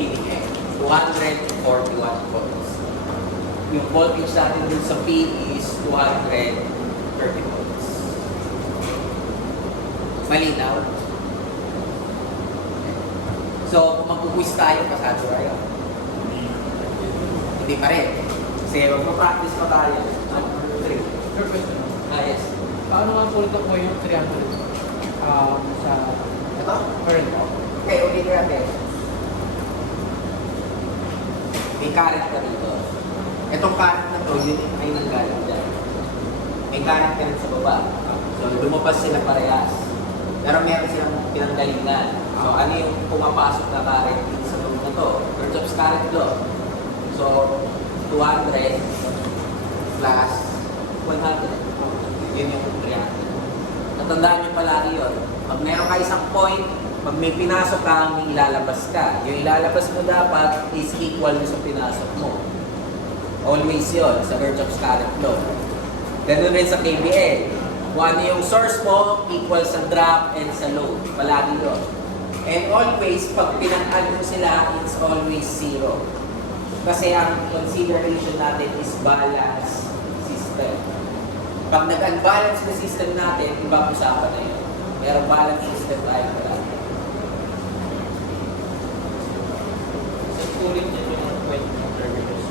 PDM. 241 volts. Yung voltage natin dun sa P is 230 volts. Malinaw? So, kung magkukwis tayo, pasado tayo. Hindi pa rin. Kasi magpa-practice pa tayo. 3. Your question. Yes. Paano nga po ito po yung 300 sa Ito? current po? Okay, ulit natin. May current ka dito. Itong current na to, yun ay nanggaling dyan. May current ka rin sa baba. So, lumabas sila parehas. Pero meron silang pinanggalingan. So, ano yung pumapasok na current dito sa load na to? Kirchhoff's current law. So, 200 plus 100. Yun yung 300. Natandaan nyo palagi yun. Pag meron ka isang point, pag may pinasok ka, may ilalabas ka. Yung ilalabas mo dapat is equal sa pinasok mo. Always yun, sa Kirchhoff's current law. Ganun rin sa KVL. Kung ano yung source mo, equal sa drop and sa load. Palagi yun. And always, pag pinag-add mo sila, it's always 0. Kasi ang consideration natin is balance system. Pag nag-unbalance na system natin, ibang usapan na yun. Pero balance system tayo pala. Turing niya yung point ng terminus.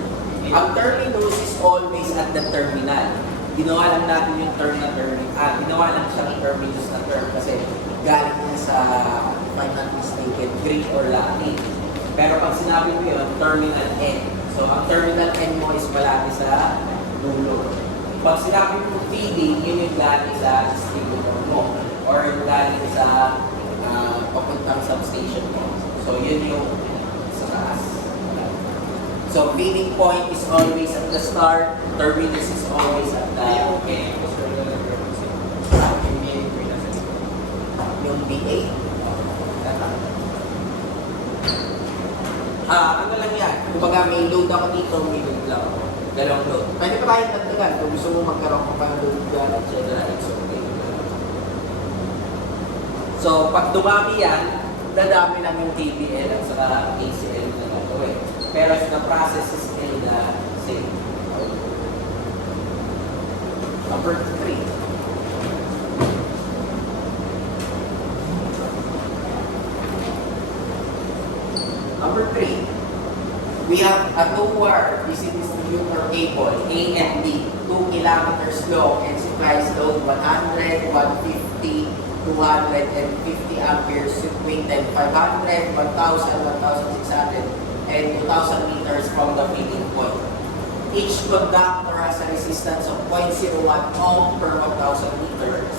Ang terminus is always at the terminal. Ginawa lang natin yung term na terminal. Ginawa lang siyang terminus na term kasi galing niya sa, if I'm not mistaken, Greek or Latin. Pero pag sinabi mo yun, terminal N. So, ang terminal N mo is palagi sa dulo. Pag sinabi mo feeding, yun yung galing sa distributor mo. Or yung galing sa papuntang substation mo. So, yun yung sa taas. So, feeding point is always at the start, terminus is always at the end. Yung B8. Ano lang yan? Kumbaga may load ako dito, may load lang ako. Dalawang load. Pwede pa tayong tagdagan kung gusto mo magkaroon ka pa ng load dyan, etc. It's okay. So, pag dumami yan, dadami lang yung TBL at saka ACL na gagawin. Pero the process is still the same. Number 3. Number 3. We have a 2-wire DC distributor cable, A and B, 2 kilometers long and supplies load 100, 150, 250 amperes weighted 500, 1,000, 1,600, and 2,000 meters from the feeding point. Each conductor has a resistance of 0.01 ohm per 1,000 meters.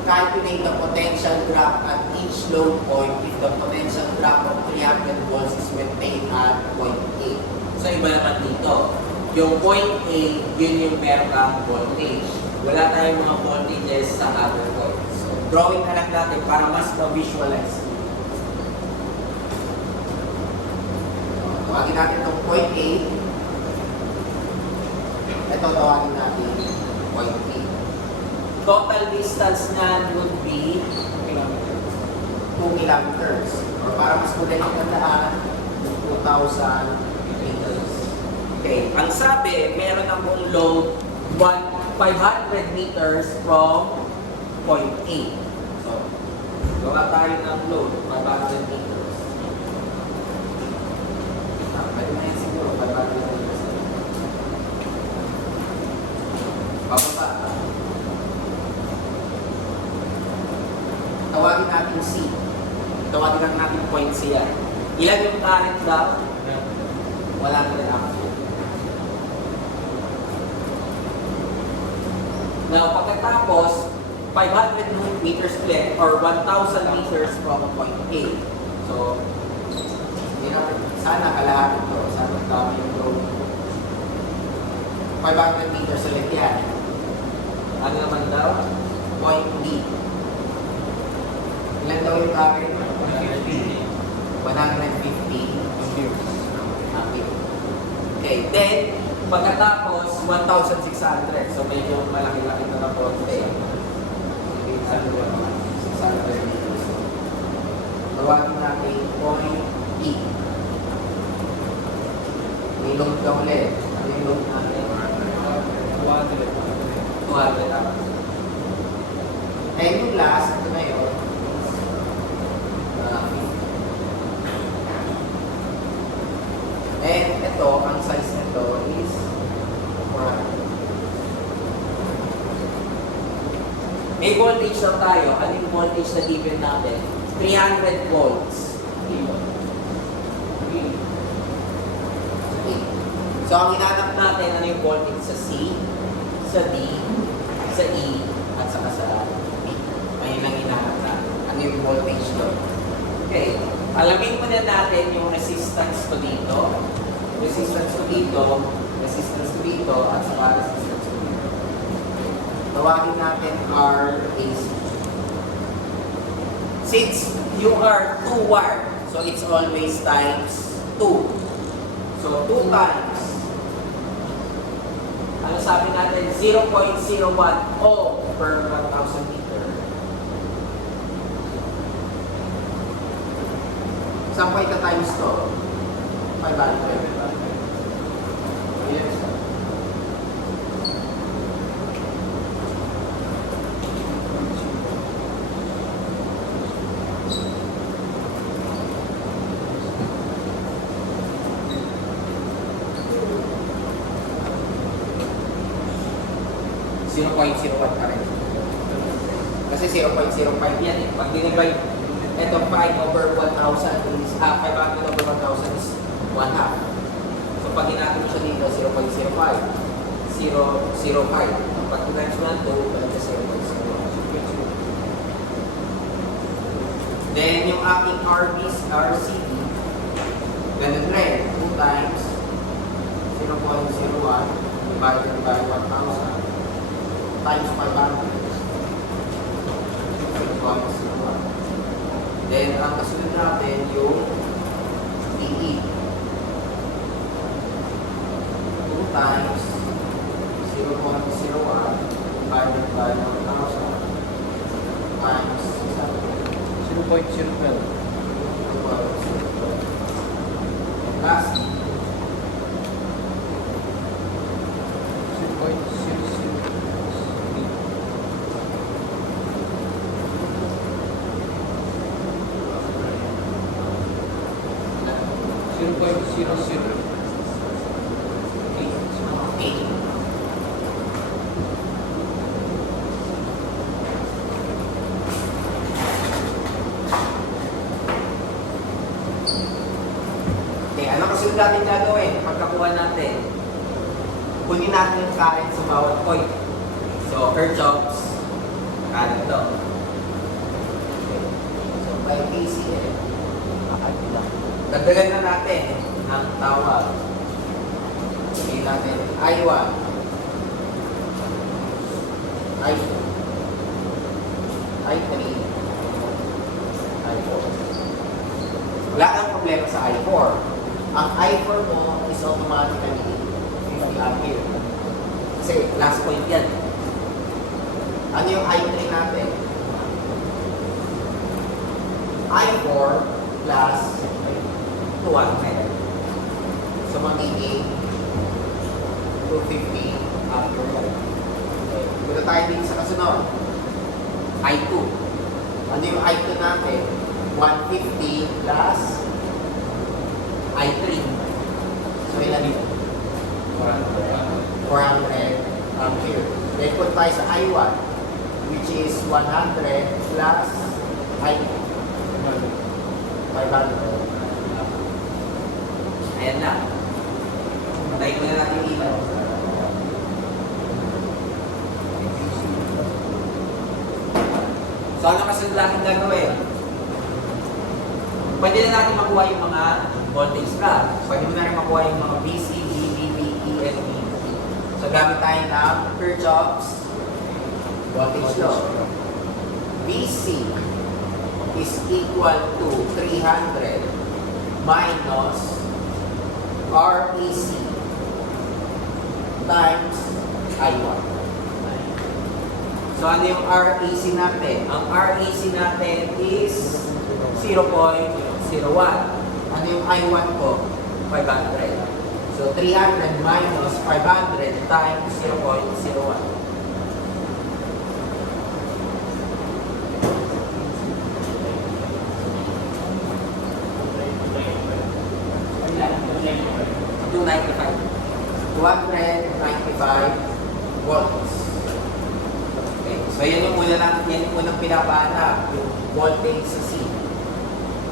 Calculate the potential drop at each load point if the potential drop of 300 volts is maintained at point A. So iba naman dito. Yung point A, yun yung meron kang voltage. Wala tayong mga voltages sa other points. So drawing na lang natin para mas ma-visualize. Tawagin natin itong point A. Ito tawagin natin point B. Total distance na would be 2 kilometers. Or para mas madaling tandaan, 2,000 meters. Okay. Ang sabi, meron akong load 500 meters from point A. So, gawa tayo ng load 500 meters. Pwede na yan siguro, 500 meters. Pababa. Tawagin natin C. Tawagin lang natin point C yan. Ilan yung current daw? Wala na rin actually. Now, pagkatapos, 500 meters ulit or 1,000 meters from point A. So, sana kalahati ito. Sana dami yung load. 500 meters ulit yan. Ano naman daw? Point D. Ilan daw yung current? 150 amperes. Okay, then, pagkatapos, 1,600. So, medyo malaki-laki na ng konti. 600 meters. Tawagin natin point E. May load ka ulit. Ano yung load natin? 200 amperes. And yung last, ito na yun. May voltage lang tayo. Ano yung voltage na given natin? 300 volts. Okay. So, ang hinanap natin, ano yung voltage sa C, sa D, sa E, at saka sa B. Ayun lang hinanap natin. Ano yung voltage doon? Okay. Alamin muna natin yung resistance ko dito, resistance ko dito, resistance ko dito, at saka resistance ko dito. Tawagin natin RAC. Since you are 2 wire, so it's always times 2. So 2 times, ano sabi natin, 0.01 ohm per 1,000 meter. Saan pa ita-times to? 500. Yes. 0.01 pa rin. Kasi 0.05 yan eh. Pag dinivide, ito 5 over 1,000 is, 500 over 1,000 is 1 half. So pag ginagin mo siya dito, 0.05. 0.05. Pag times mo lang 2, balik na 0.01. Then yung aking RCD, ganun rin. 2 times 0.01 divided by 1,000 times 500. Then, ang kasunod natin yung DE. 2 times 0.01 divided by 1,000 times 0.012. last 0.008. 8. Okay, ano kasunod natin gagawin? Pagkakuha natin, kunin natin yung current sa bawat point. So, Kirchhoff's current to. Okay. So, by KCL, dagdagan na natin ang tawag. Sabihin natin I1, I2, I3, I4. Wala kang problema sa I4. Ang I4 mo is automatically 50 ampere. Kasi last point yan. Ano yung I3 natin? I4 plus 200. So magiging 250 ampere. Okay. Punta tayo din sa kasunod. I2. Ano yung I2 natin? 150 plus I3. So ilan yun? 400 ampere. Then punta tayo sa I1, which is 100 plus I2. 500. Ayan na. Patay ko na natin yung ilaw. So, ano kasunod natin gagawin? Pwede na natin makuha yung mga voltage graph. Pwede mo na rin makuha yung mga BC, BB, BE, and BB. So, gamit tayo ng Kirchhoff's voltage law. BC is equal to 300 minus REC times I1. So, ano yung REC natin? Ang REC natin is 0.01. Ano yung I1 ko? 500. So, 300 minus 500 times 0.01. $295 volts. Okay. So yan yung unang pinapahanap, yung voltage sa C.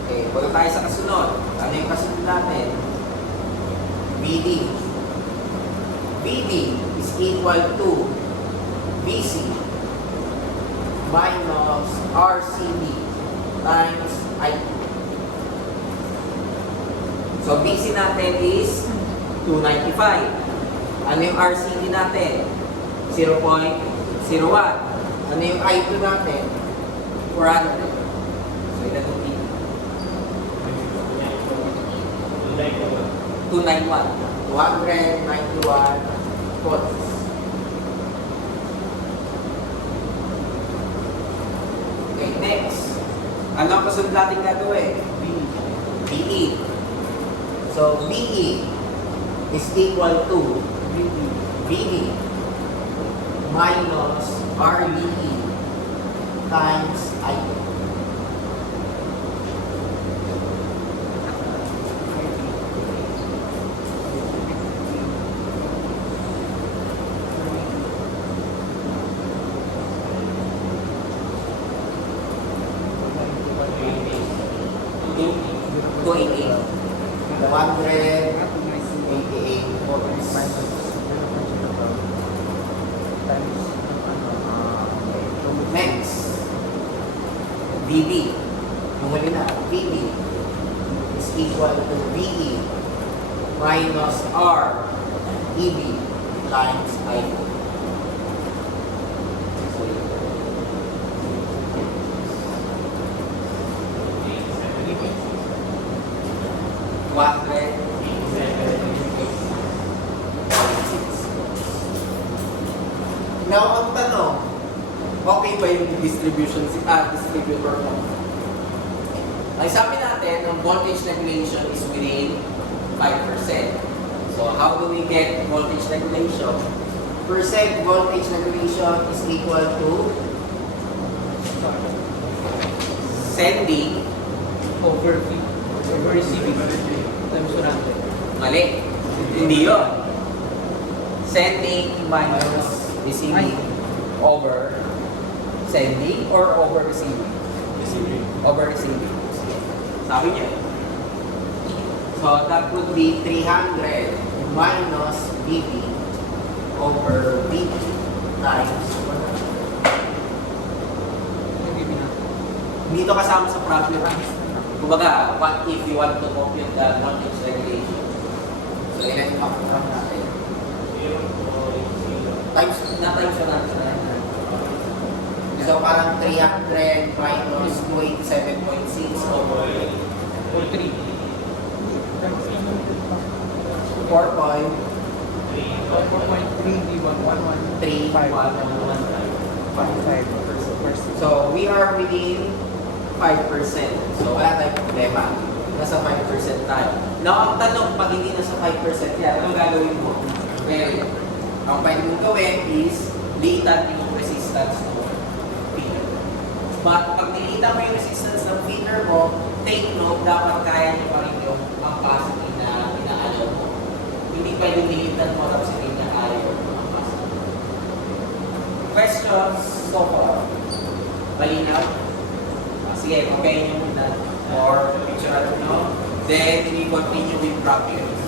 Okay, bago tayo sa kasunod. Ano yung kasunod natin? VD. VD is equal to VC minus RCD times I2. So VC natin is 295. Ano yung RCD natin? 0.01. Ano yung I2 natin? 400. So ilan yung VD? 291. 291 volts. Okay, next. Ano ang kasunod natin gagawin? BE. So, BE is equal to BD minus RDE times I2. Two 88. 188 volts. Next, VB. Yung huli na, VB is equal to VE minus R EB times I2. Now, ang tanong, okay ba yung distributor mo? Ay sabi natin, ang voltage regulation is within 5%. So, how do we get voltage regulation? Percent voltage regulation is equal to sending Over receiving. Times 100. Mali. Hindi yun. Sending minus receiving over sending or over receiving? Receiving. Over receiving. Sabi niya. So that would be 300 minus BB over BB times 100. Dito kasama sa problem. Kumbaga, what if you want to compute the voltage regulation? So, ilan yung makukuha natin? Times 100. So, parang 300 minus 287.6 over Or 3. 4.311. 4.3 D111. 5. So, we are within 5%. So, wala tayong problema. Nasa 5% tayo. Now, ang tanong, pag hindi nasa 5%, yan, anong gagawin mo? Well, ang pwede mong gawin is liitan yung resistance mo feeder. But pag nilitan mo yung resistance ng feeder mo, take note, dapat kaya nyo pa rin yung capacity na inaalaw mo. Hindi pwede nilitan mo tapos hindi niya kaya yung capacity. Questions so far? Malinaw? Sige, okay nyo muna. Or picture nyo. Then, we continue with brackets.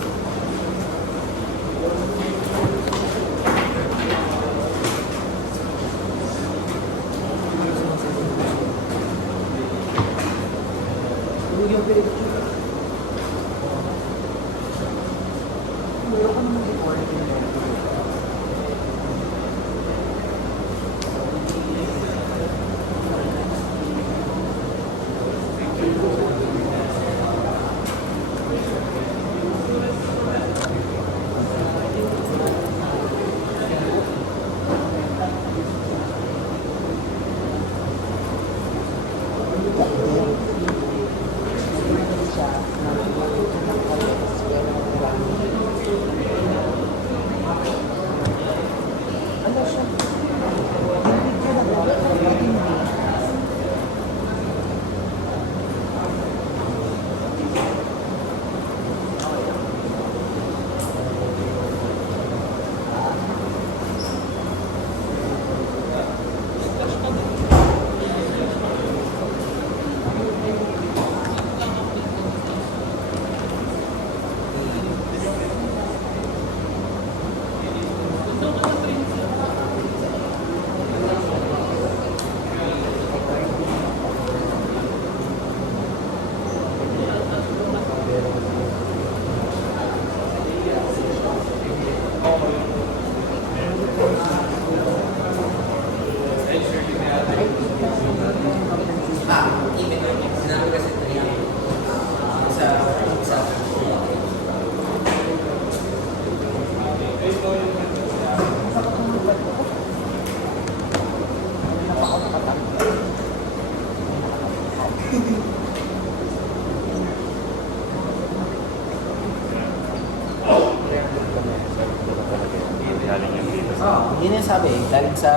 Yun yung sabi, galing sa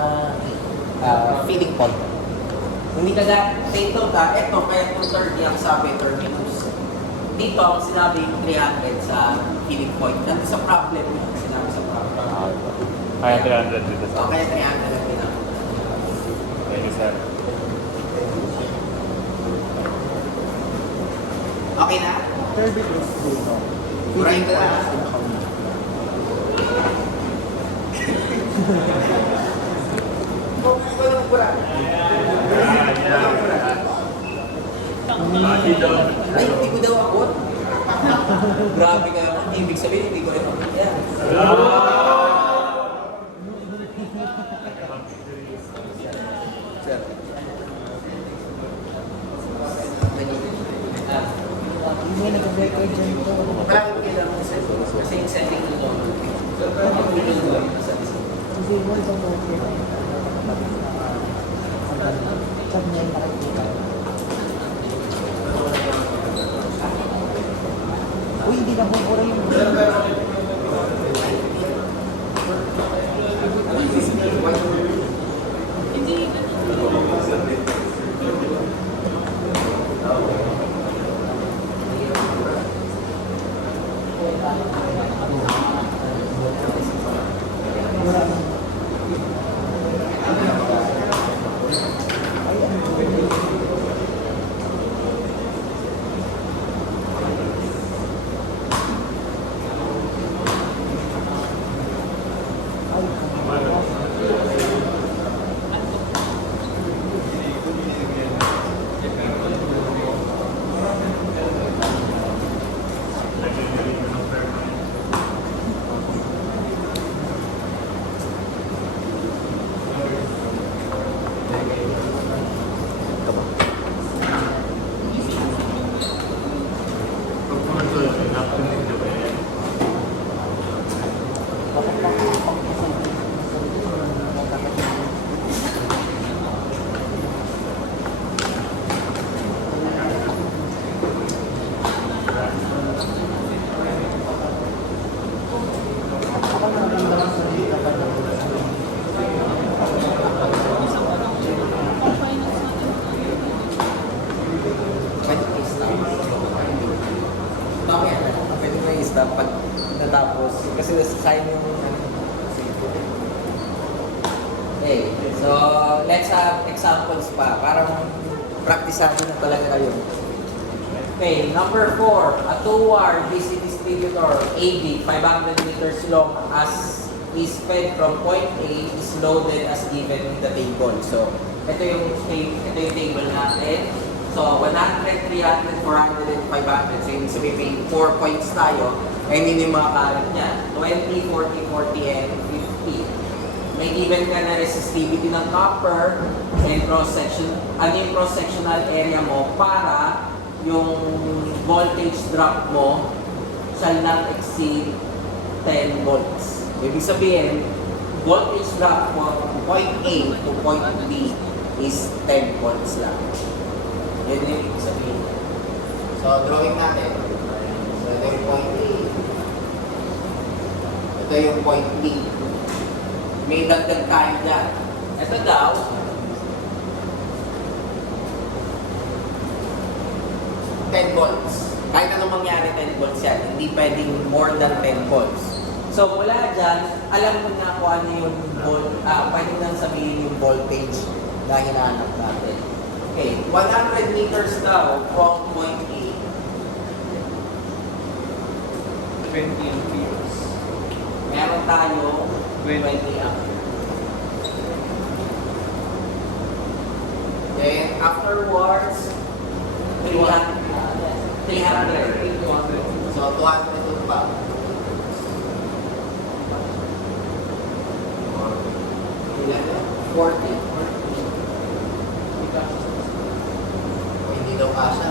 feeding point. Hindi ka dito eto kaya 230 ang sabi terminus. Dito ang sinabi 300 sa feeding point. Kasi sa problem yun, sinabi sa problem. Kaya 300 dito sa. O kaya 300 ang pinag. Thank you, sir. Okay na? Right na. Ay, hindi ko daw abot. Grabe ka naman. Ibig sabihin, hindi ko rin abot yan. Sir. Marami ko kailangan sa cellphone kasi yung sending ko doon. Ang pinag ko sa Uy, hindi na bukura yung pwede mo i-stop pag natapos. Kasi sayang yung Okay, so let's have examples pa. Parang practicean na talaga kayo. Okay, number 4. A 2-wire DC distributor AB 500 meters long as is fed from point A is loaded as given in the table. So, ito yung table natin. So, 100, 300, 400, and 500. So, yung sabihin, 4 points tayo. And yun yung mga kalat niya. 20, 40, 40, and 50. May given ka na resistivity ng copper and cross-section. Ano yung cross-sectional area mo para yung voltage drop mo shall not exceed 10 volts. Ibig sabihin, voltage drop mo from point A to point B is 10 volts lang. Yun yung ibig sabihin. So, drawing natin. So, ito yung point A. Ito yung point B. May dagdag tayo dyan. Ito daw, volts. Kahit anong mangyari, 10 volts yan. Hindi pwedeng more than 10 volts. So, mula dyan, alam mo na kung ano yung pwede nang sabihin yung voltage na hinahanap natin. Okay, 100 meters daw from point A. 20 amperes. Meron tayo 20 amperes. Then, afterwards, 300. So, 200 pa. Ilan na? 40. Hindi daw kasha.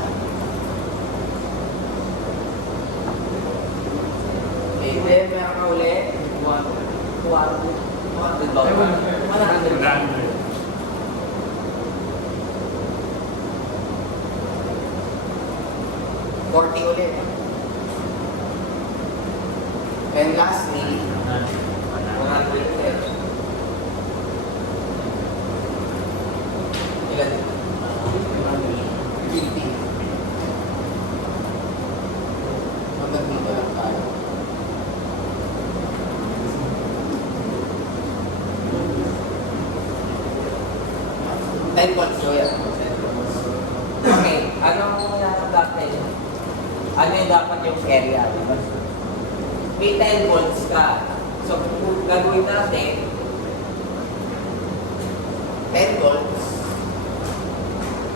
Okay, then meron ka ulit. 1. 200 ba? 100. 100. 40 ulit. And lastly, 100 ulit. Ilan? 50. Hanggang dito lang tayo. Ten volts so yan. Okay, anong natanggap natin? Ano yung dapat yung area? Diba? May 10 volts ka. So, kung gagawin natin, 10 volts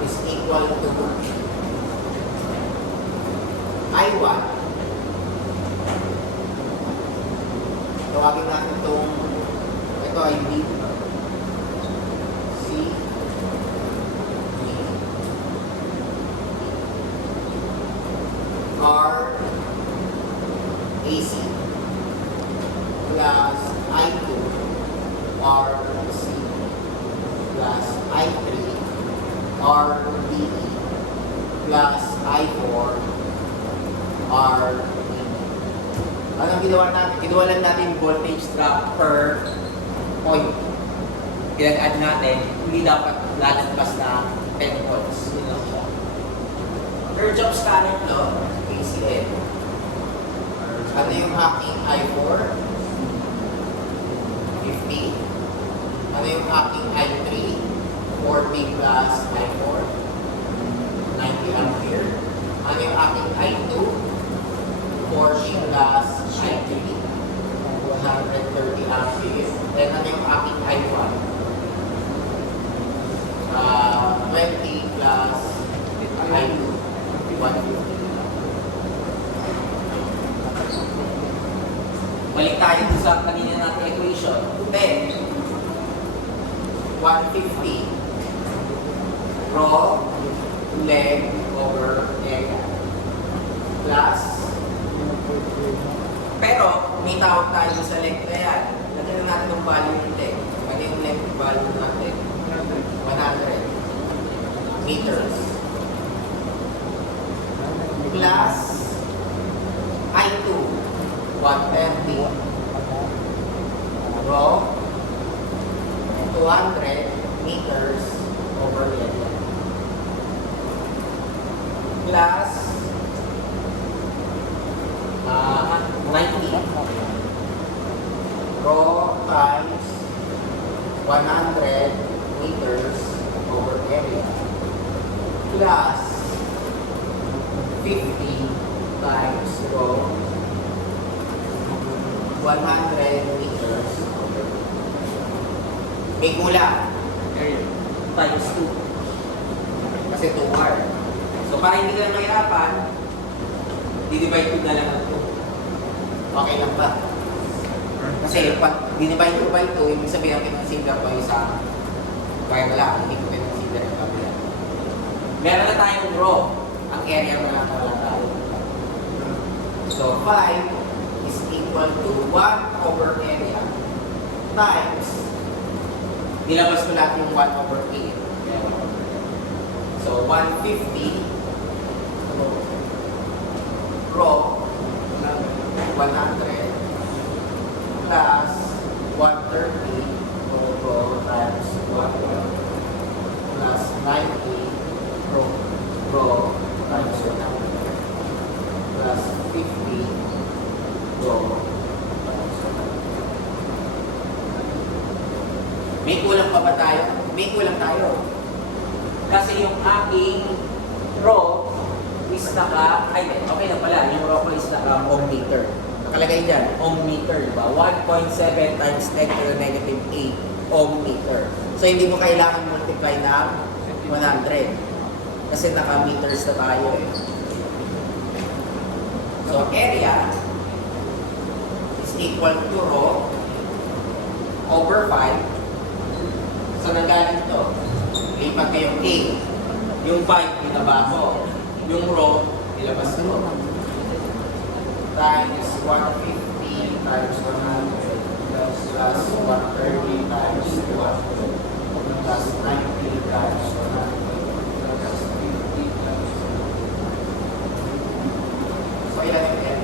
is equal to I1. Tawagin natin itong, ito ay B, C, D, R, AC, plus I2, R, C, plus I3, R, D, plus I4, R, D. Anong ginawa natin? Ginawa lang natin voltage drop per point. Pinag-add natin, hindi dapat lalagpas na 10 volts. Yun lang siya. Kirchhoff's current law, KCL. Ano yung aking I4? 50. Ano yung aking I3? 40 plus I4? 90 ampere. Ano yung aking I2? 40 plus I3? 130 ampere. Then ano yung aking I1? 20 plus I2? 150. Balik tayo sa kanina natin equation. Then, 150 raw leg over area plus, pero may tawag tayo sa leg na yan. Lagyan na natin ang value ng leg. Ano yung leg value natin? 100 meters plus I2 130 raw 200 meters over area plus 90 raw times 100 meters over area plus 50 times raw 100 meters over area. May kulang. Times 2. Kasi 2 R. So, para hindi ka na mahirapan, di-divide ko na lang ng 2. Okay lang ba? Kasi pag di-divide ko by 2, ibig sabihin ang kinonsider ko isa. Kaya wala, hindi ko kinonsider yung kabila. Meron na tayong raw. Ang area mo lang wala tayo. So, 5 is equal to 1 over area times nilabas ko lahat yung 1 over 8. So, 150 raw 100 plus 130 raw times 1 plus 90 raw times 100 plus 50 raw times 100. May kulang pa ba tayo? May kulang tayo. Kasi yung aking raw is okay na pala, yung raw ko is ohm meter. Nakalagay dyan, ohm meter, diba? 1.7 times 10 to the negative 8 ohm meter. So, hindi mo kailangan multiply ng 100. Kasi naka-meters na tayo eh. So, area is equal to raw over 5. So, nagaling ito. Lipat ko yung A. Yung 5, binaba ko. Yung raw, ilabas ko. Times 150 times 100 plus plus 130 times 1 plus 90 times 100 plus 50 plus 100. So, ilan yung N?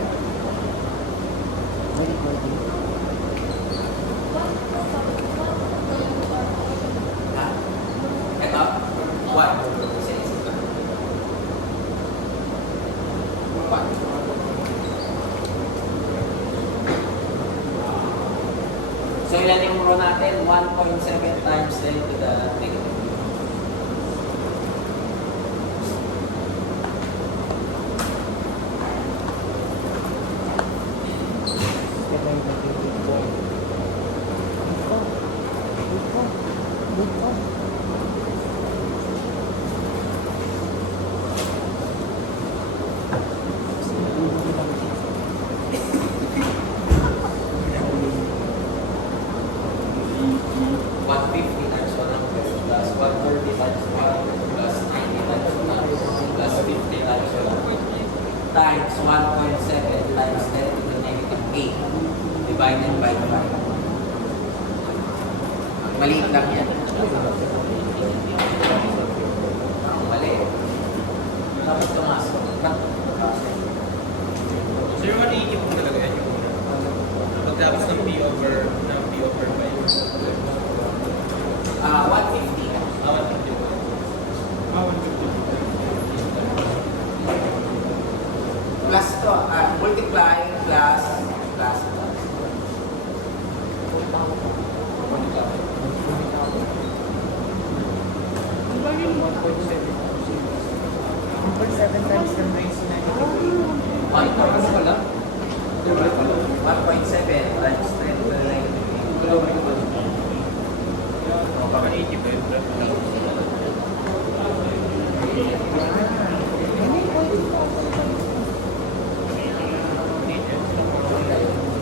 Very good. Ha? Ito? 1. So, ilan yung rho natin? 1.7 times 10 to the negative. Times 1.7 times 10 to the negative 8 divided by 5. Maliit lang yan. Ang mali. Dapat tumasok. So yung 180 po talaga yan yung pagtapos ng P over 5. 150. 150 po. 150. Plus to, multiply plus. Ang bagay yung 1.7. 1.7 times 10 raised to negative 1.7 times 10 to the negative 8. Baka 80 pa yun.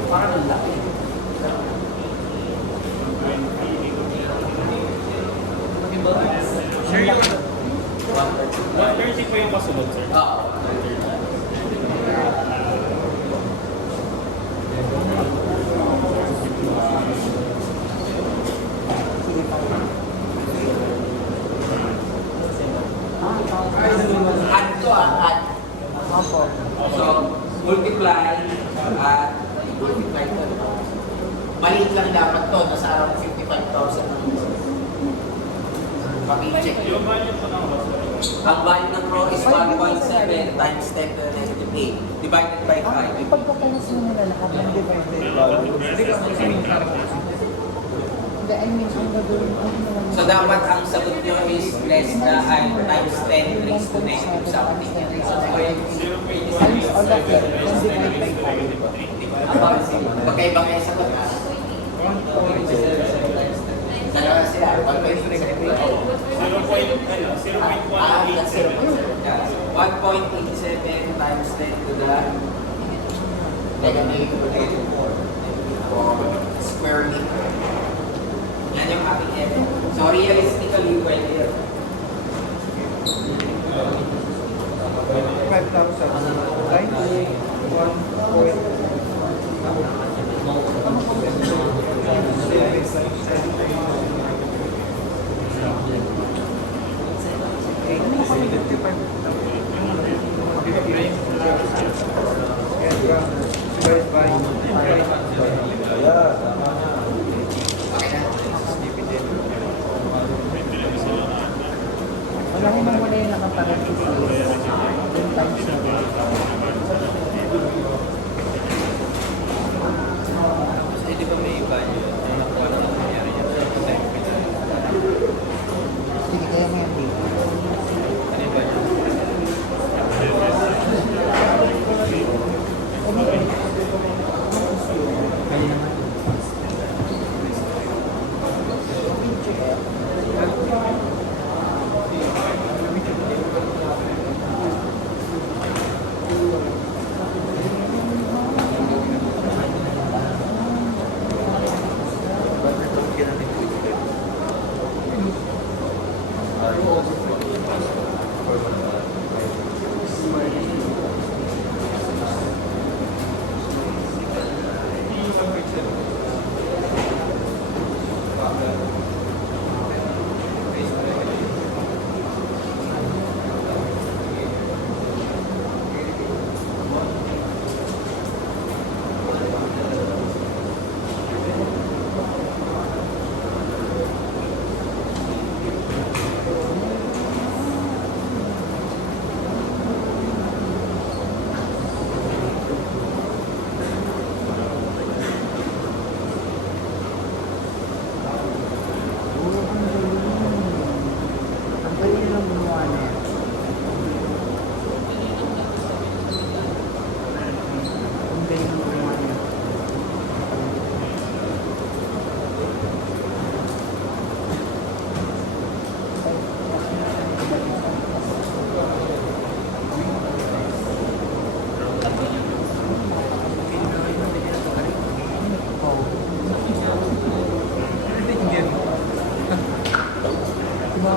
Parang ang laki. Sir, yung 130 po yung kasunod, sir. Oo. Add to add. Opo. So, multiply at multiply to. Maliit lang dapat to. Nasa around 55,000 ng pag-check. Yung value po ng Ang value ng rho is 1.7 times 10 to the negative 8 divided by 5. Pagkapalas mo nila lahat ng divided by. Hindi ko kasi yung characters. Hindi, I mean, ang gagawin ko naman. So, dapat ang sagot nyo is less na times 10 raised to negative something. So, Times all of it, then divide by 5. magkaiba kayo sagot ha? Dalawa sila. 1.87 times 10 to the negative 4 square meter. Yan yung aking F. So realistically, well here. 5,000 times 1.4. Wala naman wala yung nakaparenthesis. Yung times na rin. Eh, di ba may value? Nakuha na nangyari yan sa time Sige, kaya mo yan dito. Ano yung value?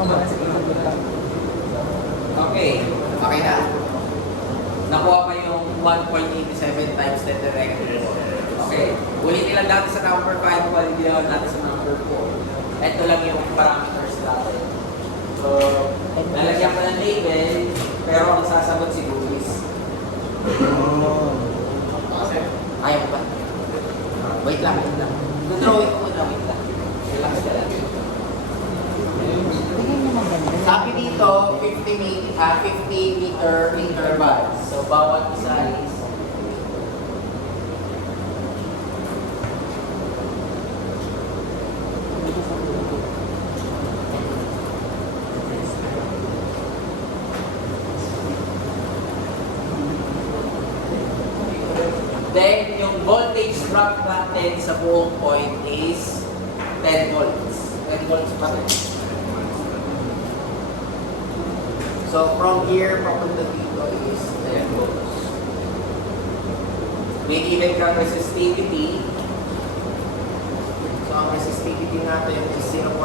mga sa ibang lugar. Okay. Okay na? Nakuha pa yung 1.87 times 10 to the negative 4. Okay. Ulitin lang natin sa number 5, ulitin lang natin sa number 4. Ito lang yung parameters natin. So, lalagyan ko ng label, pero ang sasagot si Luis. Ayaw pa. Wait lang, wait lang. Drawing ko muna, wait lang. Relax ka lang. Tingnan mo maganda. Sabi dito, 50 meter interval. So, bawat isa is then, yung voltage drop natin sa buong point is 10 volts. 10 volts pa rin. So, from here, papunta dito is 10 volts. May given kang resistivity. So, ang resistivity natin is 0.7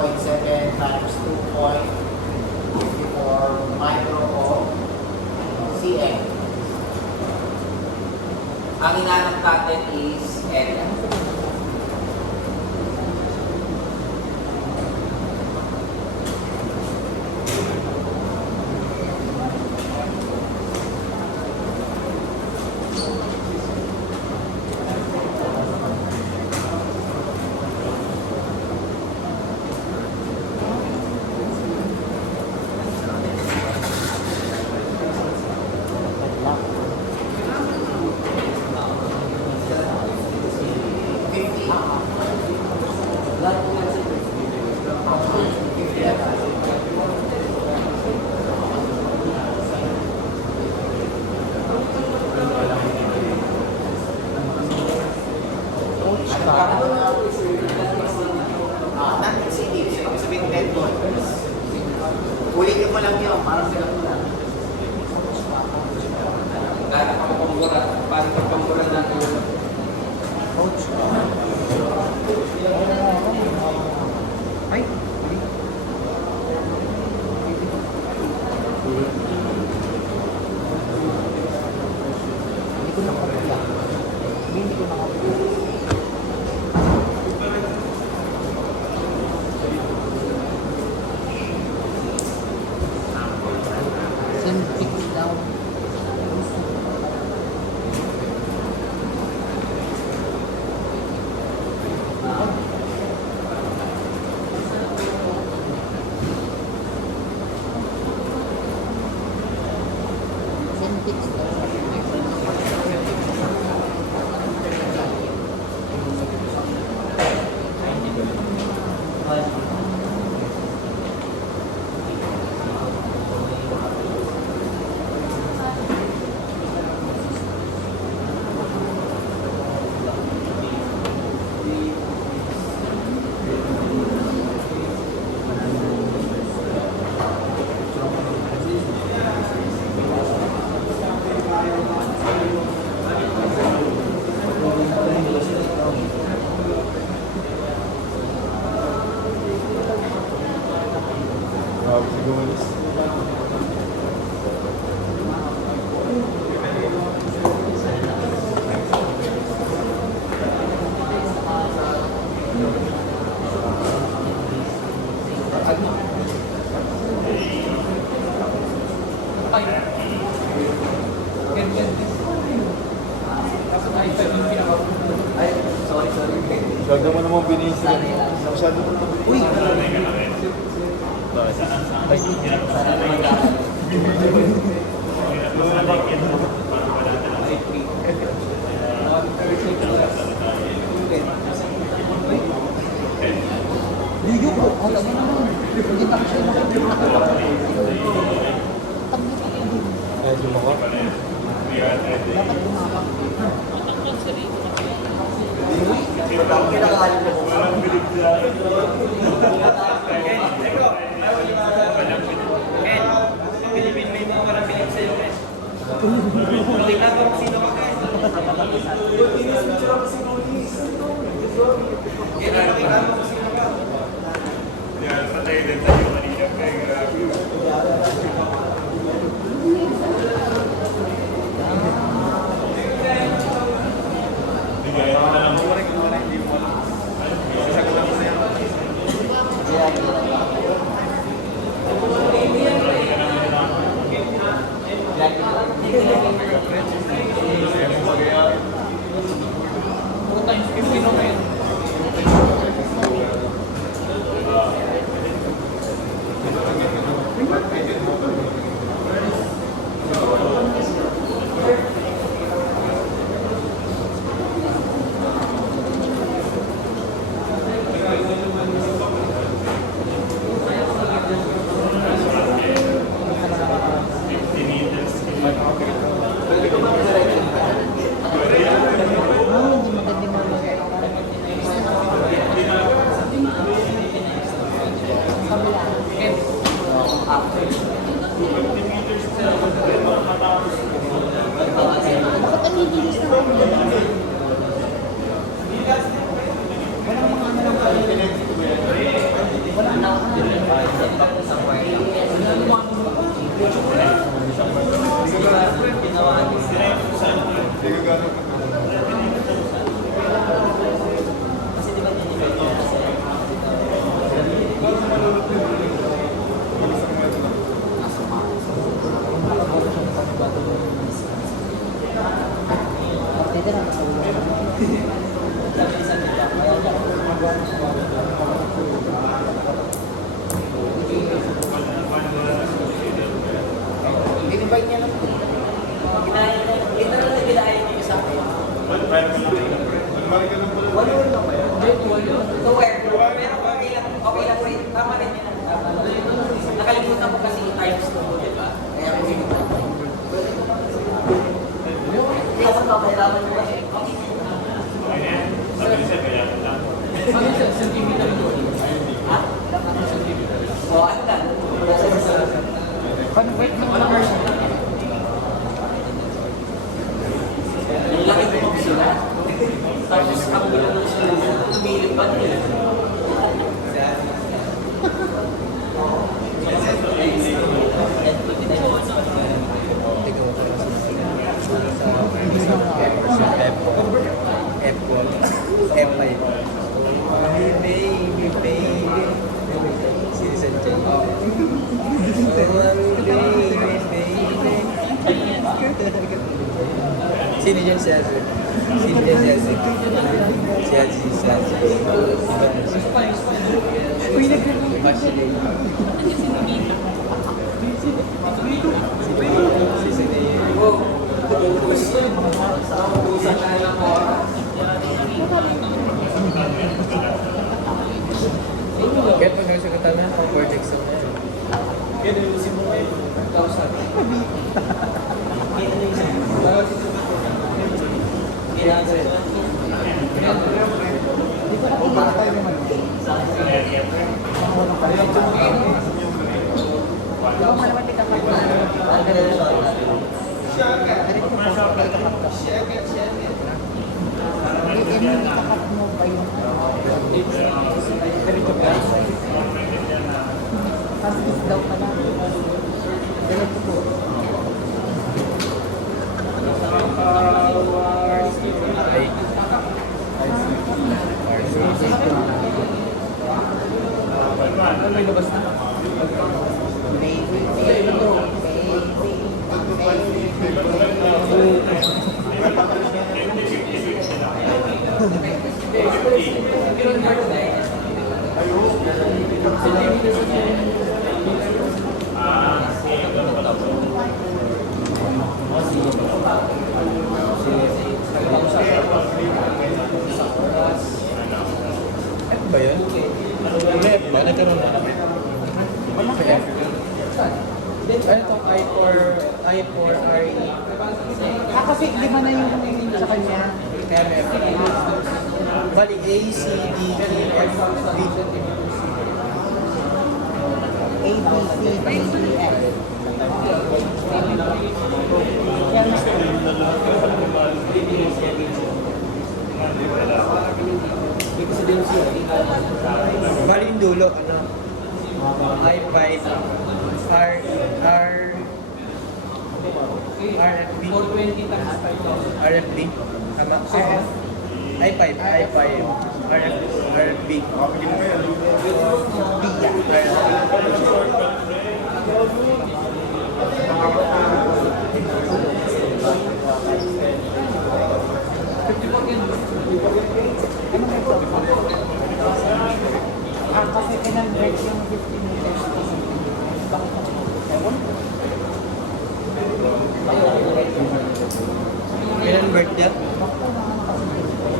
times 2.54 micro ohm cm. Ang hinanap natin is L. Nothing CD. So, ibig sabihin 10 volts. Ulitin mo lang yun. Parang sila mo lang. Dahil ang pambura. Parang ang pambura natin. Coach. Ay, hindi ko nakapila. Hindi ko nakapila. Synfix daw. Synfix daw. Ay, sorry. Gagawin mo naman binis rin. Masyado. Uy! Liyo ko. Alam mo naman. Hindi na siya makikita. Medyo mo ko. Dapat lumapak. Bilibin mo parang bilib sa'yo, Chris. Nakita ko kung sino ka, Chris. Nakita ko kung sino ka. To wear. Pero okay lang rin. Tama rin yun. Nakalimutan ko kasi i-times to, di ba? Kaya ko yun. Hindi ako papahirapan ko kasi. Okay. Ha? O, ano ka? Convert mo naman siya. Ang laki ko mag sila. Tapos ako lang ng sila. Tumilip ba nila? Sino dyan si Azzy? Sino dyan si Azzy? Si Azzy, si Azzy. Uy, nagkakaroon. Actually, si Sinay. Ubusan ka na ng oras. Kaya pag nagsagutan na, ang project sa mga. Kaya nilisin mo kayo. Dito na kumaka tayo naman. Ikaw mo naman ikakapag na. Ikakap mo pa yung tapos daw pala. Ganito po. May labas na. Ano ba yun? Left ba? Nagkaroon na. Wala ka. Ano itong I4RE? Kasi lima na yung sa kanya. MF. Bali, A, C, D, E, F, B. A, B, C, D, E, F. Bali yung dulo, ano? I5, R, RFB. RFB. Tama? I5, RFB. Kasi kinonvert yung 15 meters. Bakit ako? Ewan. Kinonvert yan?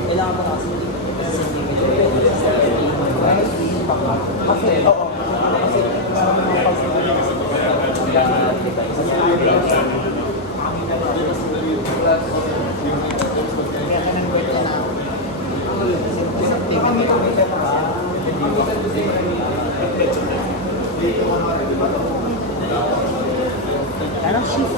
Kailangan mo na kasi. Kasi, oo. Kasi, parang shift.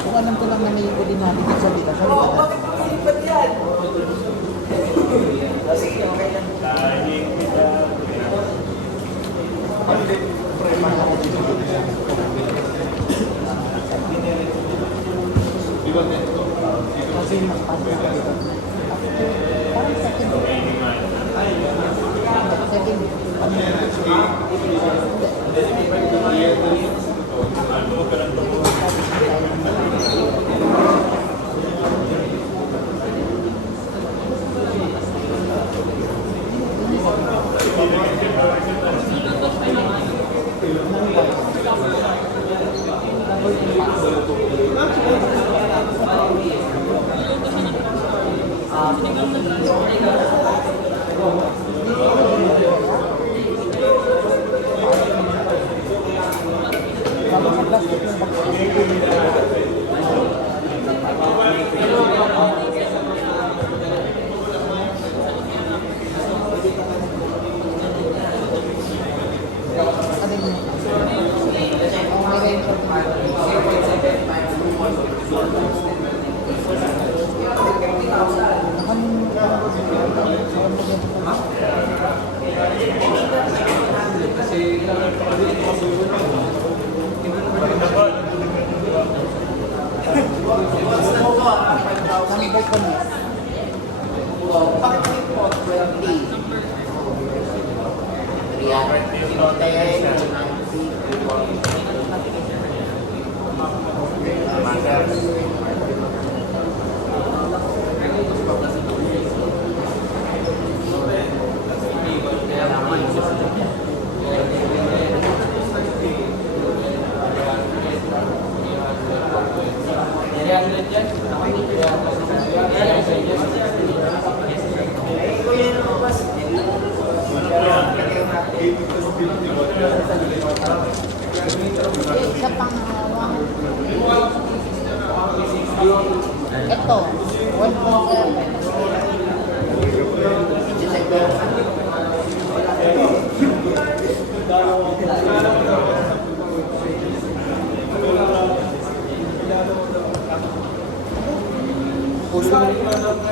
Kung alam ko lang na naipo din natin sa dito. Oo, bakit makasilipat yan? Sige, okay lang. Kasi mas pasa na dito. Parang second. Second. Tapos sa plastic yung box. Ano yun? Ang may range of number ko niya. Bakit po 20? Sa pangalawa. Ito, 1.7.